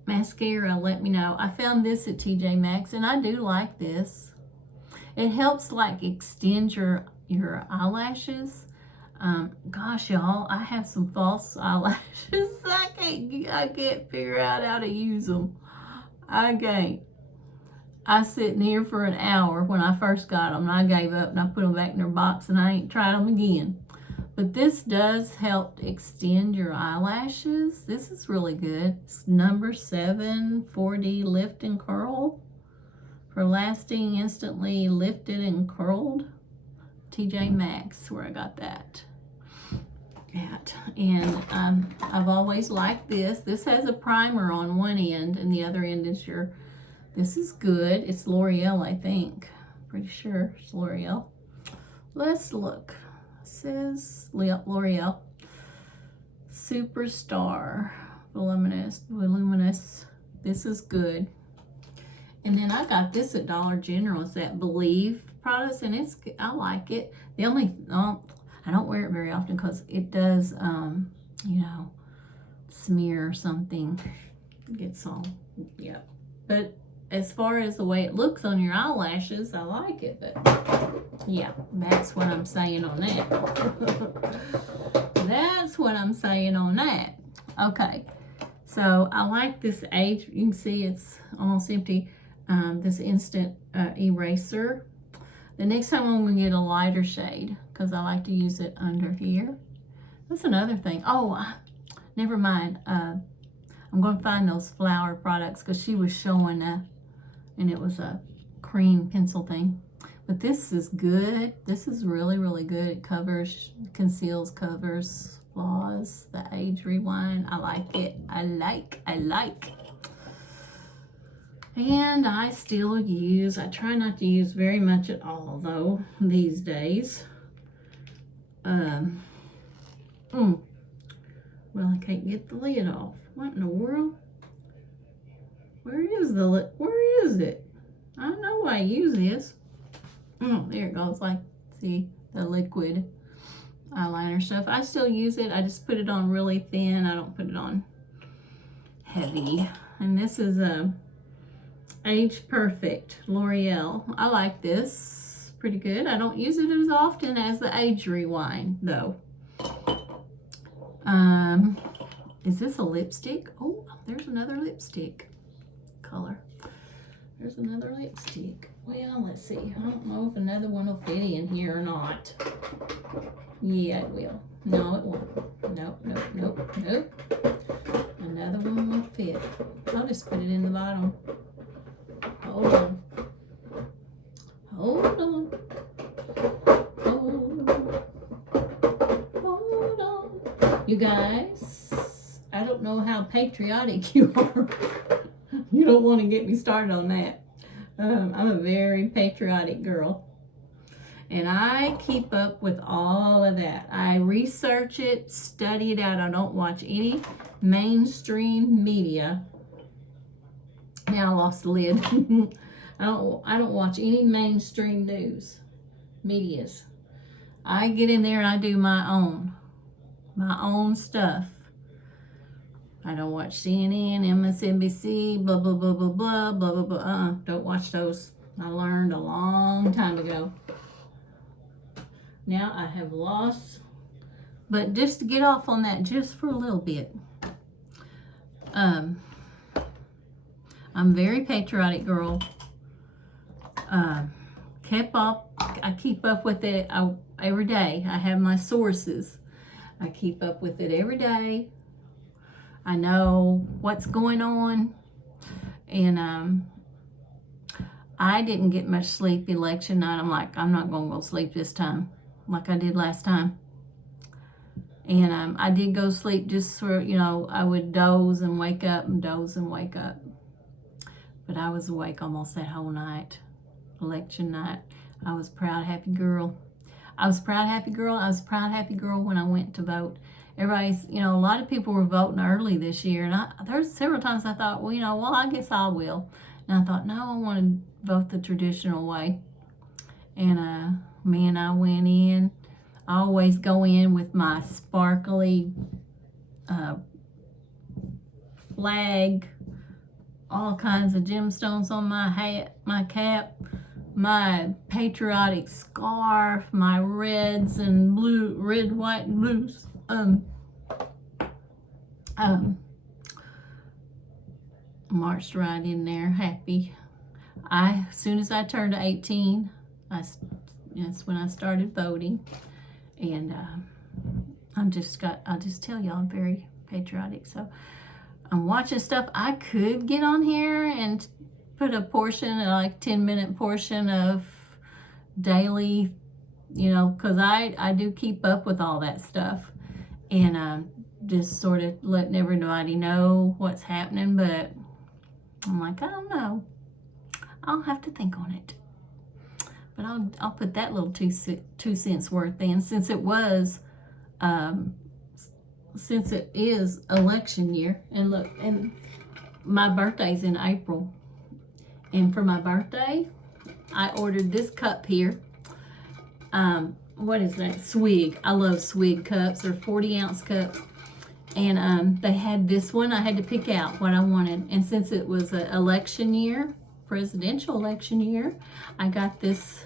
mascara? Let me know. I found this at TJ Maxx, and I do like this. It helps like extend your eyelashes. Gosh, y'all, I have some false eyelashes. I can't figure out how to use them. I can't. I sit in here for an hour when I first got them, and I gave up, and I put them back in their box, and I ain't tried them again. But this does help extend your eyelashes. This is really good. It's number 7 4D Lift and Curl for lasting, instantly lifted and curled. TJ Maxx, where I got that at. And I've always liked this. This has a primer on one end, and the other end is your, this is good. It's L'Oreal, I think. Pretty sure it's L'Oreal. Let's look. It says L'Oreal Superstar Voluminous. This is good. And then I got this at Dollar General. It's that Believe products, and I like it. The only, I don't wear it very often because it does, you know, smear or something. It gets all, yeah. But as far as the way it looks on your eyelashes, I like it. But yeah, that's what I'm saying on that. That's what I'm saying on that. Okay, so I like this age. You can see it's almost empty. This instant eraser. The next time I'm going to get a lighter shade because I like to use it under here. That's another thing. Oh, never mind. I'm going to find those flower products because she was showing and it was a cream pencil thing. But this is good. This is really, really good. It covers, conceals, covers flaws, the age rewind. I like it. I like. And I still use, I try not to use very much at all though these days. Well, I can't get the lid off. What in the world? Where is the lid? Where is it? I know I use this. Oh, there it goes. Like, see, the liquid eyeliner stuff. I still use it. I just put it on really thin. I don't put it on heavy. And this is a Age Perfect L'Oreal. I like this. Pretty good. I don't use it as often as the Age Rewind, though. Is this a lipstick? Oh, there's another lipstick color. There's another lipstick. Well, let's see. I don't know if another one will fit in here or not. Yeah, it will. No, it won't. Nope. Another one will fit. I'll just put it in the bottom. Hold on. You guys, I don't know how patriotic you are. You don't want to get me started on that. I'm a very patriotic girl. And I keep up with all of that. I research it, study it out. I don't watch any mainstream media. Now I lost the lid. I don't watch any mainstream news medias. I get in there and I do my own stuff. I don't watch CNN, MSNBC, blah, blah, blah, blah, blah, blah, blah, blah. Don't watch those. I learned a long time ago. Now I have lost, but just to get off on that just for a little bit. I'm a very patriotic girl. I keep up with it every day. I have my sources. I keep up with it every day. I know what's going on. And I didn't get much sleep election night. I'm like, I'm not going to go sleep this time like I did last time. And I did go sleep just for, I would doze and wake up and doze and wake up. But I was awake almost that whole night. Election night. I was a proud, happy girl. I was a proud, happy girl. I was a proud, happy girl when I went to vote. Everybody's, a lot of people were voting early this year. And there's several times I thought, well, I guess I will. And I thought, no, I want to vote the traditional way. And I went in. I always go in with my sparkly flag, all kinds of gemstones on my hat, my cap, my patriotic scarf, my reds and blue, red, white, and blues. Marched right in there, happy. As soon as I turned 18, that's when I started voting. And I'll just tell y'all I'm very patriotic. So I'm watching stuff. I could get on here and put a portion, like 10-minute portion of daily, because I do keep up with all that stuff. And just sort of letting everybody know what's happening. But I'm like, I don't know. I'll have to think on it. But I'll put that little 2 cents worth in, since it is election year. And look, and my birthday's in April. And for my birthday, I ordered this cup here. What is that? Swig. I love Swig cups. They're 40-ounce cups. And they had this one. I had to pick out what I wanted. And since it was an election year, presidential election year, I got this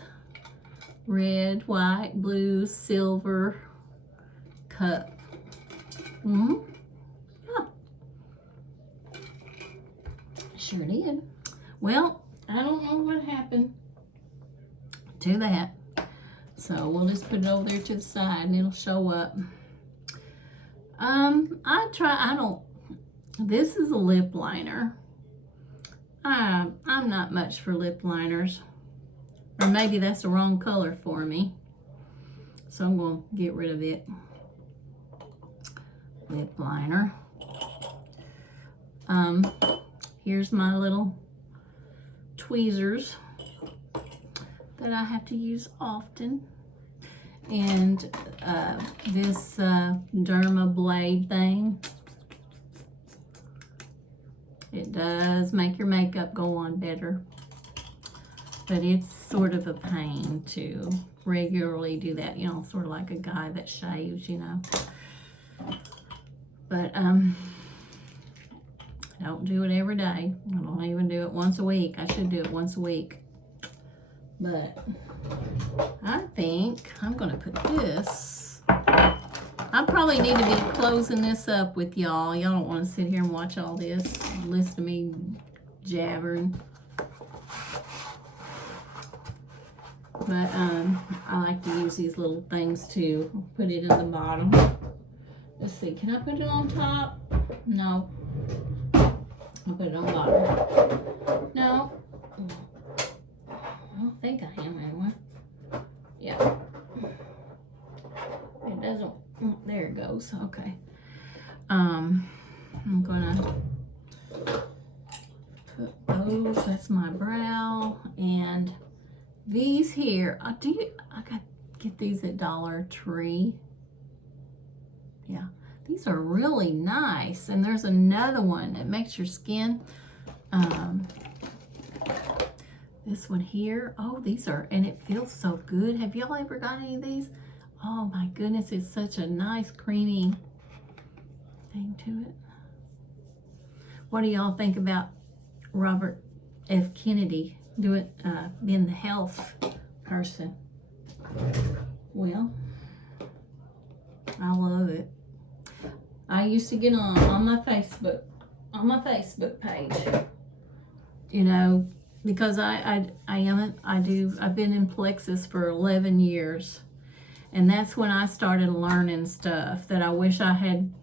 red, white, blue, silver cup. Yeah. Sure did. Well, I don't know what happened to that. So we'll just put it over there to the side and it'll show up. This is a lip liner. I'm not much for lip liners. Or maybe that's the wrong color for me. So I'm going to get rid of it. Lip liner. Here's my little tweezers that I have to use often. And this derma blade thing. It does make your makeup go on better. But it's sort of a pain to regularly do that, sort of like a guy that shaves, But I don't do it every day. I don't even do it once a week. I should do it once a week. But I think I'm going to put this. I probably need to be closing this up with y'all. Y'all don't want to sit here and watch all this. Listen to me jabbering. But I like to use these little things to put it in the bottom. Let's see, can I put it on top? No. I'll put it on bottom. No. I don't think I am anyway. Yeah. It doesn't, there it goes, okay. I'm gonna put those, that's my brow, and these here, I got get these at Dollar Tree. Yeah, these are really nice. And there's another one that makes your skin This one here, oh, these are, and it feels so good. Have y'all ever got any of these? Oh my goodness, it's such a nice creamy thing to it. What do y'all think about Robert F. Kennedy being the health person? Well, I love it. I used to get on my Facebook page, you know, because I've been in Plexus for 11 years, and that's when I started learning stuff that I wish I had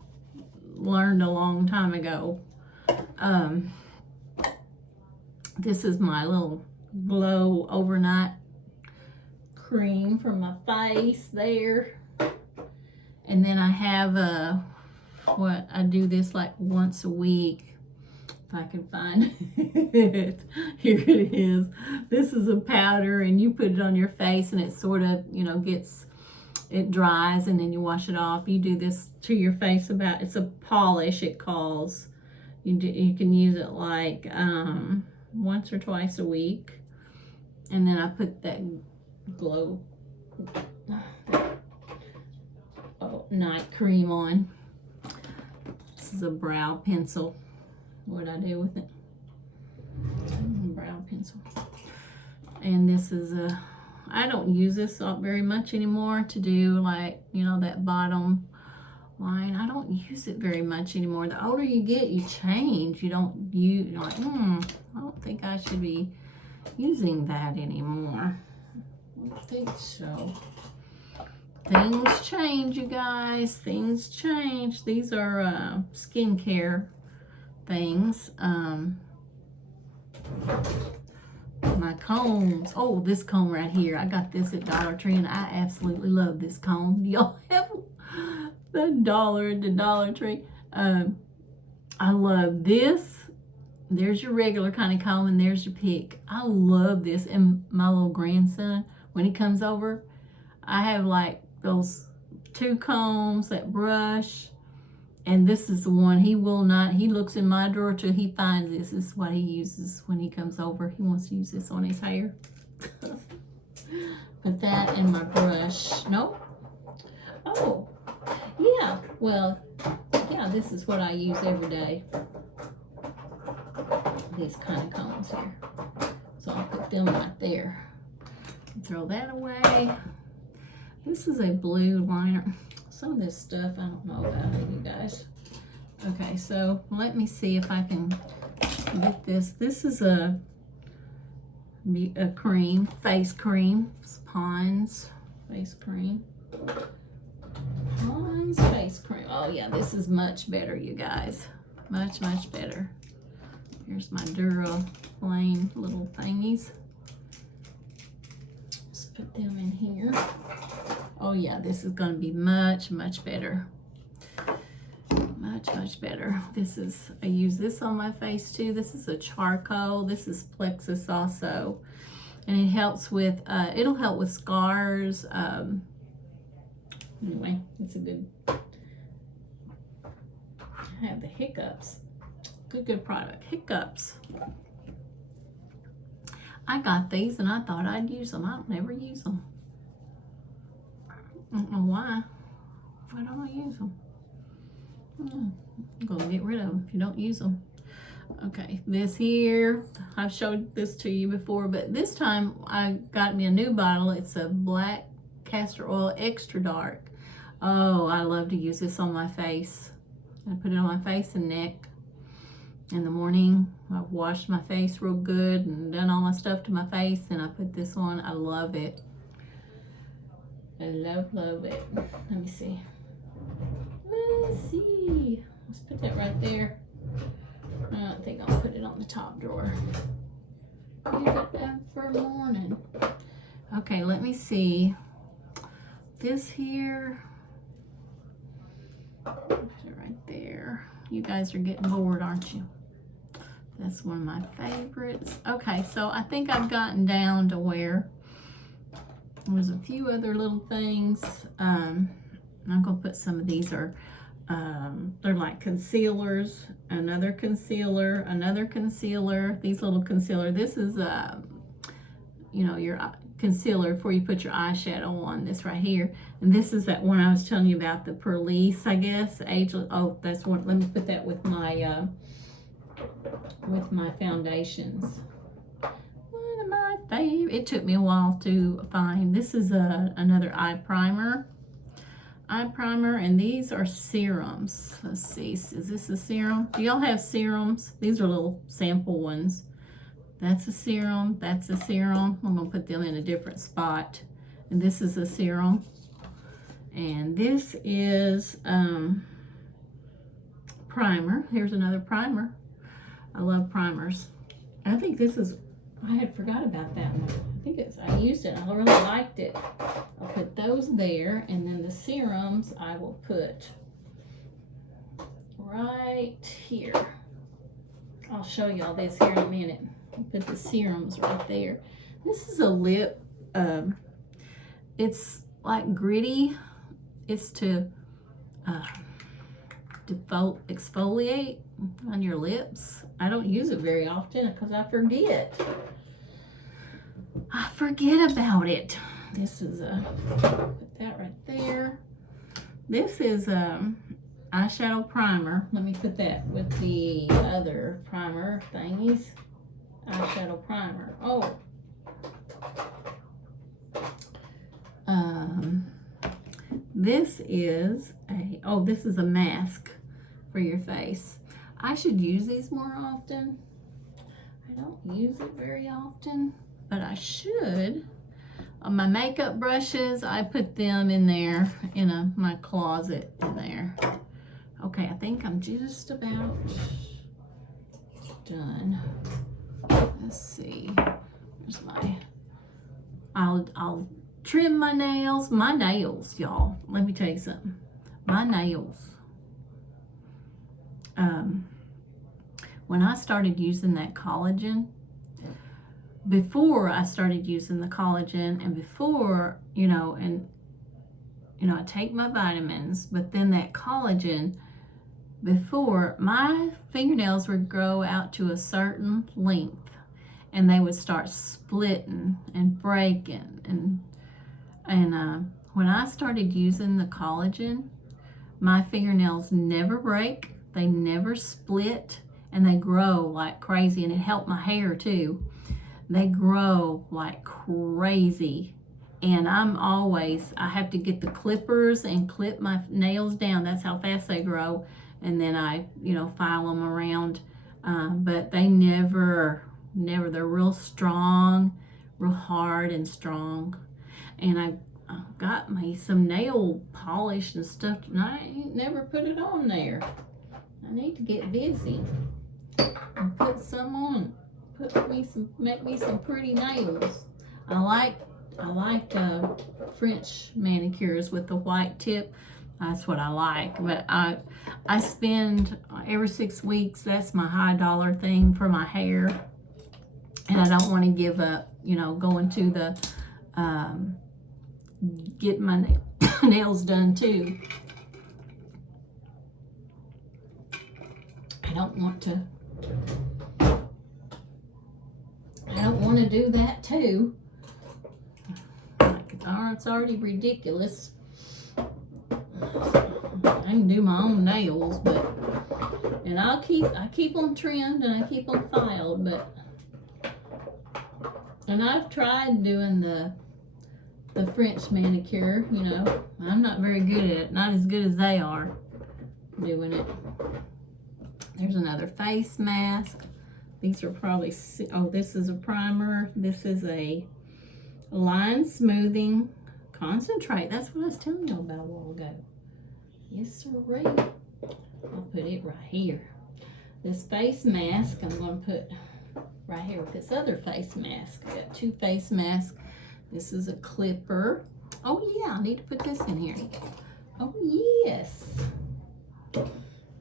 learned a long time ago. This is my little glow overnight cream for my face there. And then I have what I do this like once a week, if I can find it. Here it is. This is a powder, and you put it on your face, and it sort of, you know, it dries, and then you wash it off. You do this to your face it's a polish, it calls. You can use it like once or twice a week. And then I put that glow night cream on. This is a brow pencil. What I do with it? Brow pencil. And this is I don't use this very much anymore to do, like, you know, that bottom line. I don't use it very much anymore. The older you get, you change. You're like, I don't think I should be using that anymore. I don't think so. Things change, you guys. Things change. These are skincare things. My combs. Oh, this comb right here. I got this at Dollar Tree, and I absolutely love this comb. Do y'all have the Dollar Tree? I love this. There's your regular kind of comb, and there's your pick. I love this. And my little grandson, when he comes over, I have like those 2 combs, that brush, and this is the one he looks in my drawer till he finds this. This is what he uses when he comes over. He wants to use this on his hair. Put that in my brush. Nope. Oh, yeah. Well, yeah, this is what I use every day. These kind of combs here. So I'll put them right there. Throw that away. This is a blue liner. Some of this stuff, I don't know about it, you guys. Okay, so let me see if I can get this. This is a cream, face cream. It's Pond's face cream. Pond's face cream. Oh yeah, this is much better, you guys. Much, much better. Here's my Duraflame little thingies. Just put them in here. Oh yeah, this is going to be much, much better. Much, much better. I use this on my face too. This is a charcoal. This is Plexus also. And it helps with, it'll help with scars. Anyway, it's a good, I have the hiccups. Good product. Hiccups. I got these and I thought I'd use them. I don't ever use them. I don't know why. Why don't I use them? I'm gonna get rid of them if you don't use them. Okay, this here, I've showed this to you before, but this time I got me a new bottle. It's a black castor oil extra dark. Oh, I love to use this on my face. I put it on my face and neck. In the morning, I've washed my face real good and done all my stuff to my face, and I put this on. I love it. I love it. Let me see. Let's put that right there. I don't think I'll put it on the top drawer. Use it for morning. Okay, let me see. This here. Put it right there. You guys are getting bored, aren't you? That's one of my favorites. Okay, so I think I've gotten down to where there's a few other little things. I'm gonna put some of these they're like concealers, another concealer, these little concealer. This is you know, your concealer before you put your eyeshadow on. This right here. And this is that one I was telling you about, the Perlice, I guess. Oh, that's one. Let me put that with my foundations. One of my favorite. It took me a while to find. This is another eye primer. And these are serums. Let's see, is this a serum? Do y'all have serums? These are little sample ones. That's a serum, that's a serum. I'm gonna put them in a different spot. And this is a serum. And this is primer. Here's another primer. I love primers. I think this is, I had forgot about that one. I used it, I really liked it. I'll put those there, and then the serums I will put right here. I'll show y'all this here in a minute. I'll put the serums right there. This is a lip, it's like gritty. It's to exfoliate on your lips. I don't use it very often because I forget. I forget about it. This is put that right there. This is eyeshadow primer. Let me put that with the other primer thingies. Eyeshadow primer. Oh. This is a mask for your face. I should use these more often. I don't use it very often, but I should. On my makeup brushes, I put them in there in my closet in there. Okay, I think I'm just about done. Let's see. There's my. I'll trim my nails. My nails, y'all. Let me tell you something. My nails. When I started using that collagen, before I started using the collagen, and before, I take my vitamins, but then that collagen, before, my fingernails would grow out to a certain length, and they would start splitting and breaking, and when I started using the collagen, my fingernails never break, they never split, and they grow like crazy, and it helped my hair too. They grow like crazy, and I have to get the clippers and clip my nails down. That's how fast they grow, and then I, file them around, but they never, they're real strong, real hard and strong. And I got me some nail polish and stuff, and I ain't never put it on there. I need to get busy and put some on. Make me some pretty nails. I like French manicures with the white tip. That's what I like. But I spend every 6 weeks. That's my high dollar thing for my hair, and I don't want to give up. Going to the get my nails done too. I don't want to do that too. It's already ridiculous. I can do my own nails, and I keep them trimmed and I keep them filed, and I've tried doing the French manicure. I'm not very good at it, not as good as they are doing it. There's another face mask. These are probably, this is a primer. This is a line smoothing concentrate. That's what I was telling you about a while ago. Yes, sirree. I'll put it right here. This face mask I'm going to put right here with this other face mask. I got 2 face masks. This is a clipper. Oh yeah, I need to put this in here. Oh yes.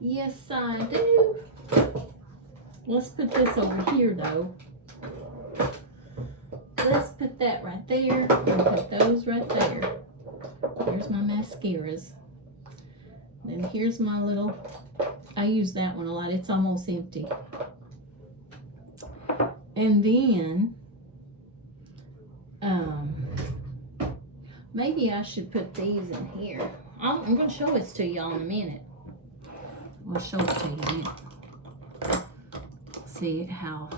Yes, I do. Let's put this over here though. Let's put that right there. And put those right there. Here's my mascaras. Then here's my little, I use that one a lot. It's almost empty. And then Maybe I should put these in here. I'm going to show this to y'all in a minute. I'll show it to you in a minute. See how,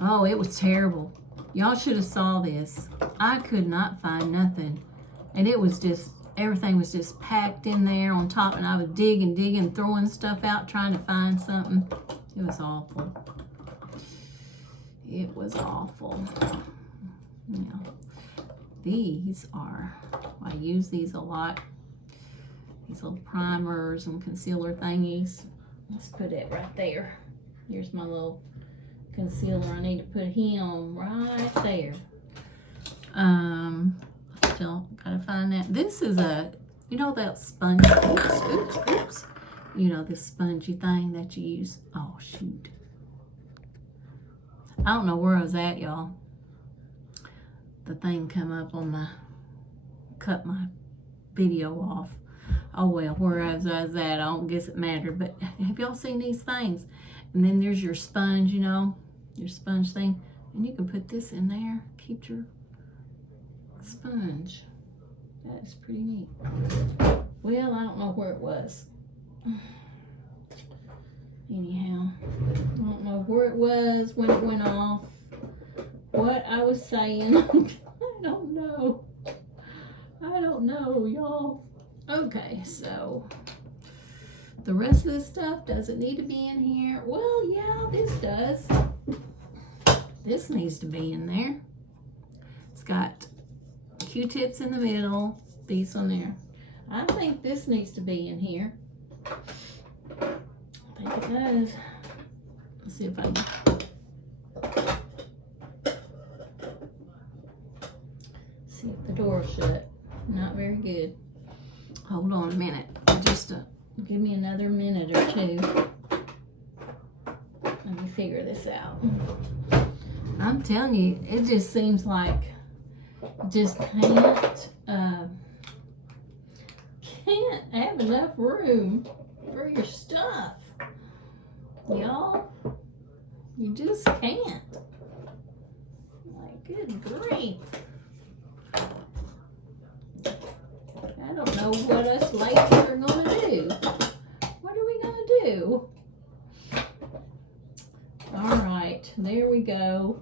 oh, it was terrible. Y'all should have saw this. I could not find nothing. And it was just, everything was just packed in there on top, and I was digging, throwing stuff out, trying to find something. It was awful. It was awful. Yeah. These are, I use these a lot. These little primers and concealer thingies. Let's put it right there. Here's my little concealer. I need to put him right there. Still gotta find that. This is a, you know that sponge, oops. You know this spongy thing that you use. Oh shoot. I don't know where I was at, y'all. The thing come up on my, cut my video off. Oh well, where I was at, I don't guess it mattered. But have y'all seen these things? And then there's your sponge, you know, your sponge thing. And you can put this in there, keep your sponge. That is pretty neat. Well, I don't know where it was. Anyhow, I don't know where it was, when it went off, what I was saying. I don't know. I don't know, y'all. Okay, so the rest of this stuff, does it need to be in here? Well, yeah, this does. This needs to be in there. It's got Q-tips in the middle, these on there. I think this needs to be in here. I think it does. Let's see if I can. See if the door's shut. Not very good. Hold on a minute. Just give me another minute or two. Let me figure this out. I'm telling you, it just seems like just can't have enough room for your stuff, y'all. You just can't. Like, good grief. I don't know what us ladies are gonna do. What are we gonna do? All right, there we go.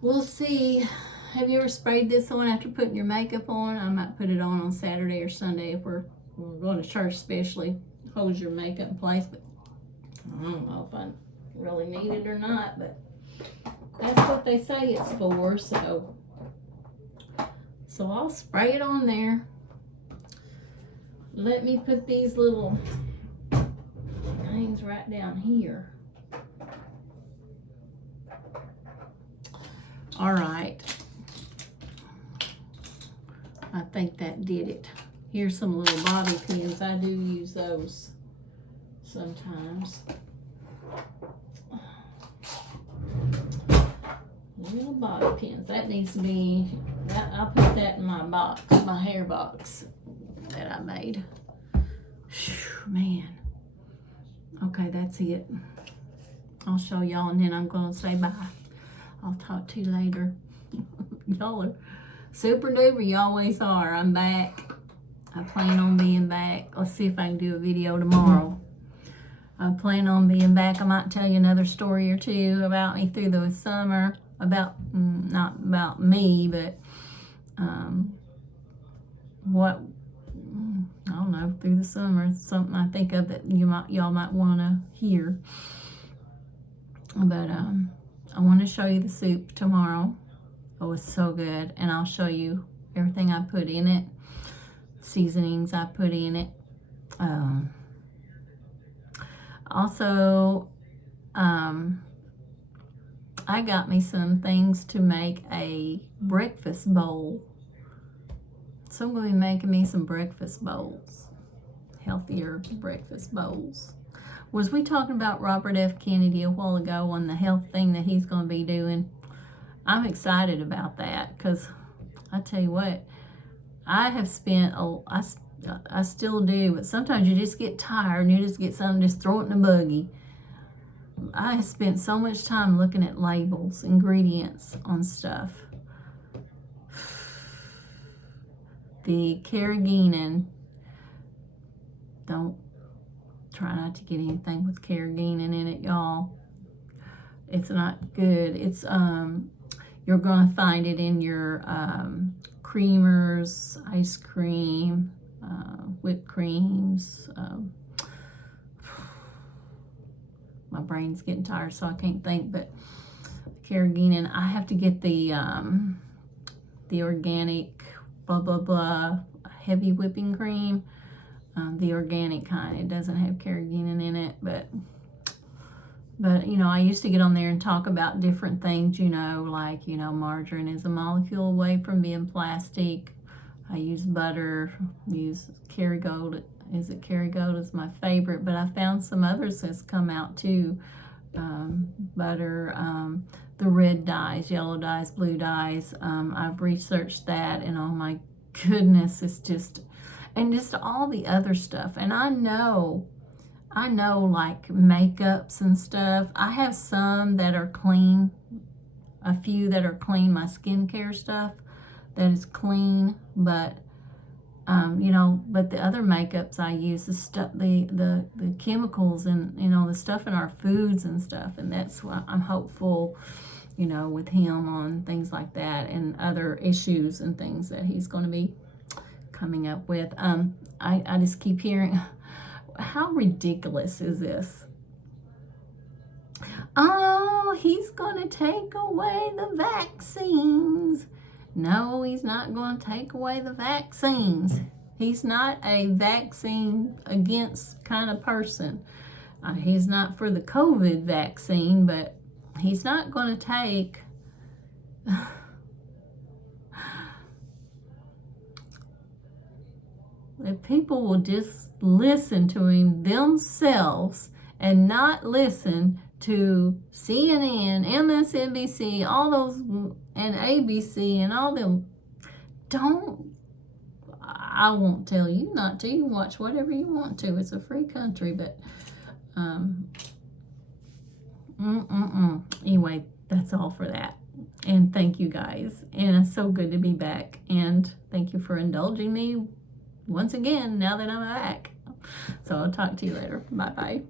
We'll see. Have you ever sprayed this on after putting your makeup on? I might put it on Saturday or Sunday if we're going to church, especially. Holds your makeup in place, but I don't know if I really need it or not, but that's what they say it's for, so I'll spray it on there. Let me put these little things right down here. All right. I think that did it. Here's some little bobby pins. I do use those sometimes. Little bobby pins. That needs to be, I'll put that in my box, my hair box that I made. Whew, man. Okay, that's it. I'll show y'all and then I'm going to say bye. I'll talk to you later. Y'all are super duper. You always are. I'm back. I plan on being back. Let's see if I can do a video tomorrow. I plan on being back. I might tell you another story or two about me through the summer. About, not about me, but what, I don't know, through the summer. Something I think of that y'all might want to hear. But I want to show you the soup tomorrow. Oh, it's so good. And I'll show you everything I put in it. Seasonings I put in it. Also, I got me some things to make a breakfast bowl. So I'm going to be making me some breakfast bowls. Healthier breakfast bowls. Was we talking about Robert F. Kennedy a while ago on the health thing that he's going to be doing? I'm excited about that because I tell you what, I have spent, I still do, but sometimes you just get tired and you just get something, just throw it in a buggy. I spent so much time looking at labels, ingredients on stuff. The carrageenan, don't try not to get anything with carrageenan in it, y'all. It's not good. It's you're gonna find it in your creamers, ice cream, whipped creams. My brain's getting tired, so I can't think. But carrageenan, I have to get the organic blah blah blah heavy whipping cream, the organic kind. It doesn't have carrageenan in it, but you know, I used to get on there and talk about different things, you know, like, you know, margarine is a molecule away from being plastic. I use butter, use Kerrygold. Is it Kerrygold is my favorite, but I found some others that's come out too. Butter, the red dyes, yellow dyes, blue dyes. I've researched that, and oh my goodness, it's just, and just all the other stuff. And I know like makeups and stuff. I have some that are clean, a few that are clean, my skincare stuff that is clean, but you know, but the other makeups I use, the stuff, the chemicals and, you know, the stuff in our foods and stuff, and that's why I'm hopeful, you know, with him on things like that and other issues and things that he's going to be coming up with. I just keep hearing, how ridiculous is this? Oh, he's going to take away the vaccines. No, he's not going to take away the vaccines. He's not a vaccine against kind of person. He's not for the COVID vaccine, but he's not going to take... If people will just listen to him themselves and not listen to CNN, MSNBC, all those, and ABC and all them, I won't tell you not to. You can watch whatever you want to. It's a free country, but anyway, that's all for that. And thank you guys. And it's so good to be back. And thank you for indulging me once again now that I'm back. So I'll talk to you later. Bye-bye.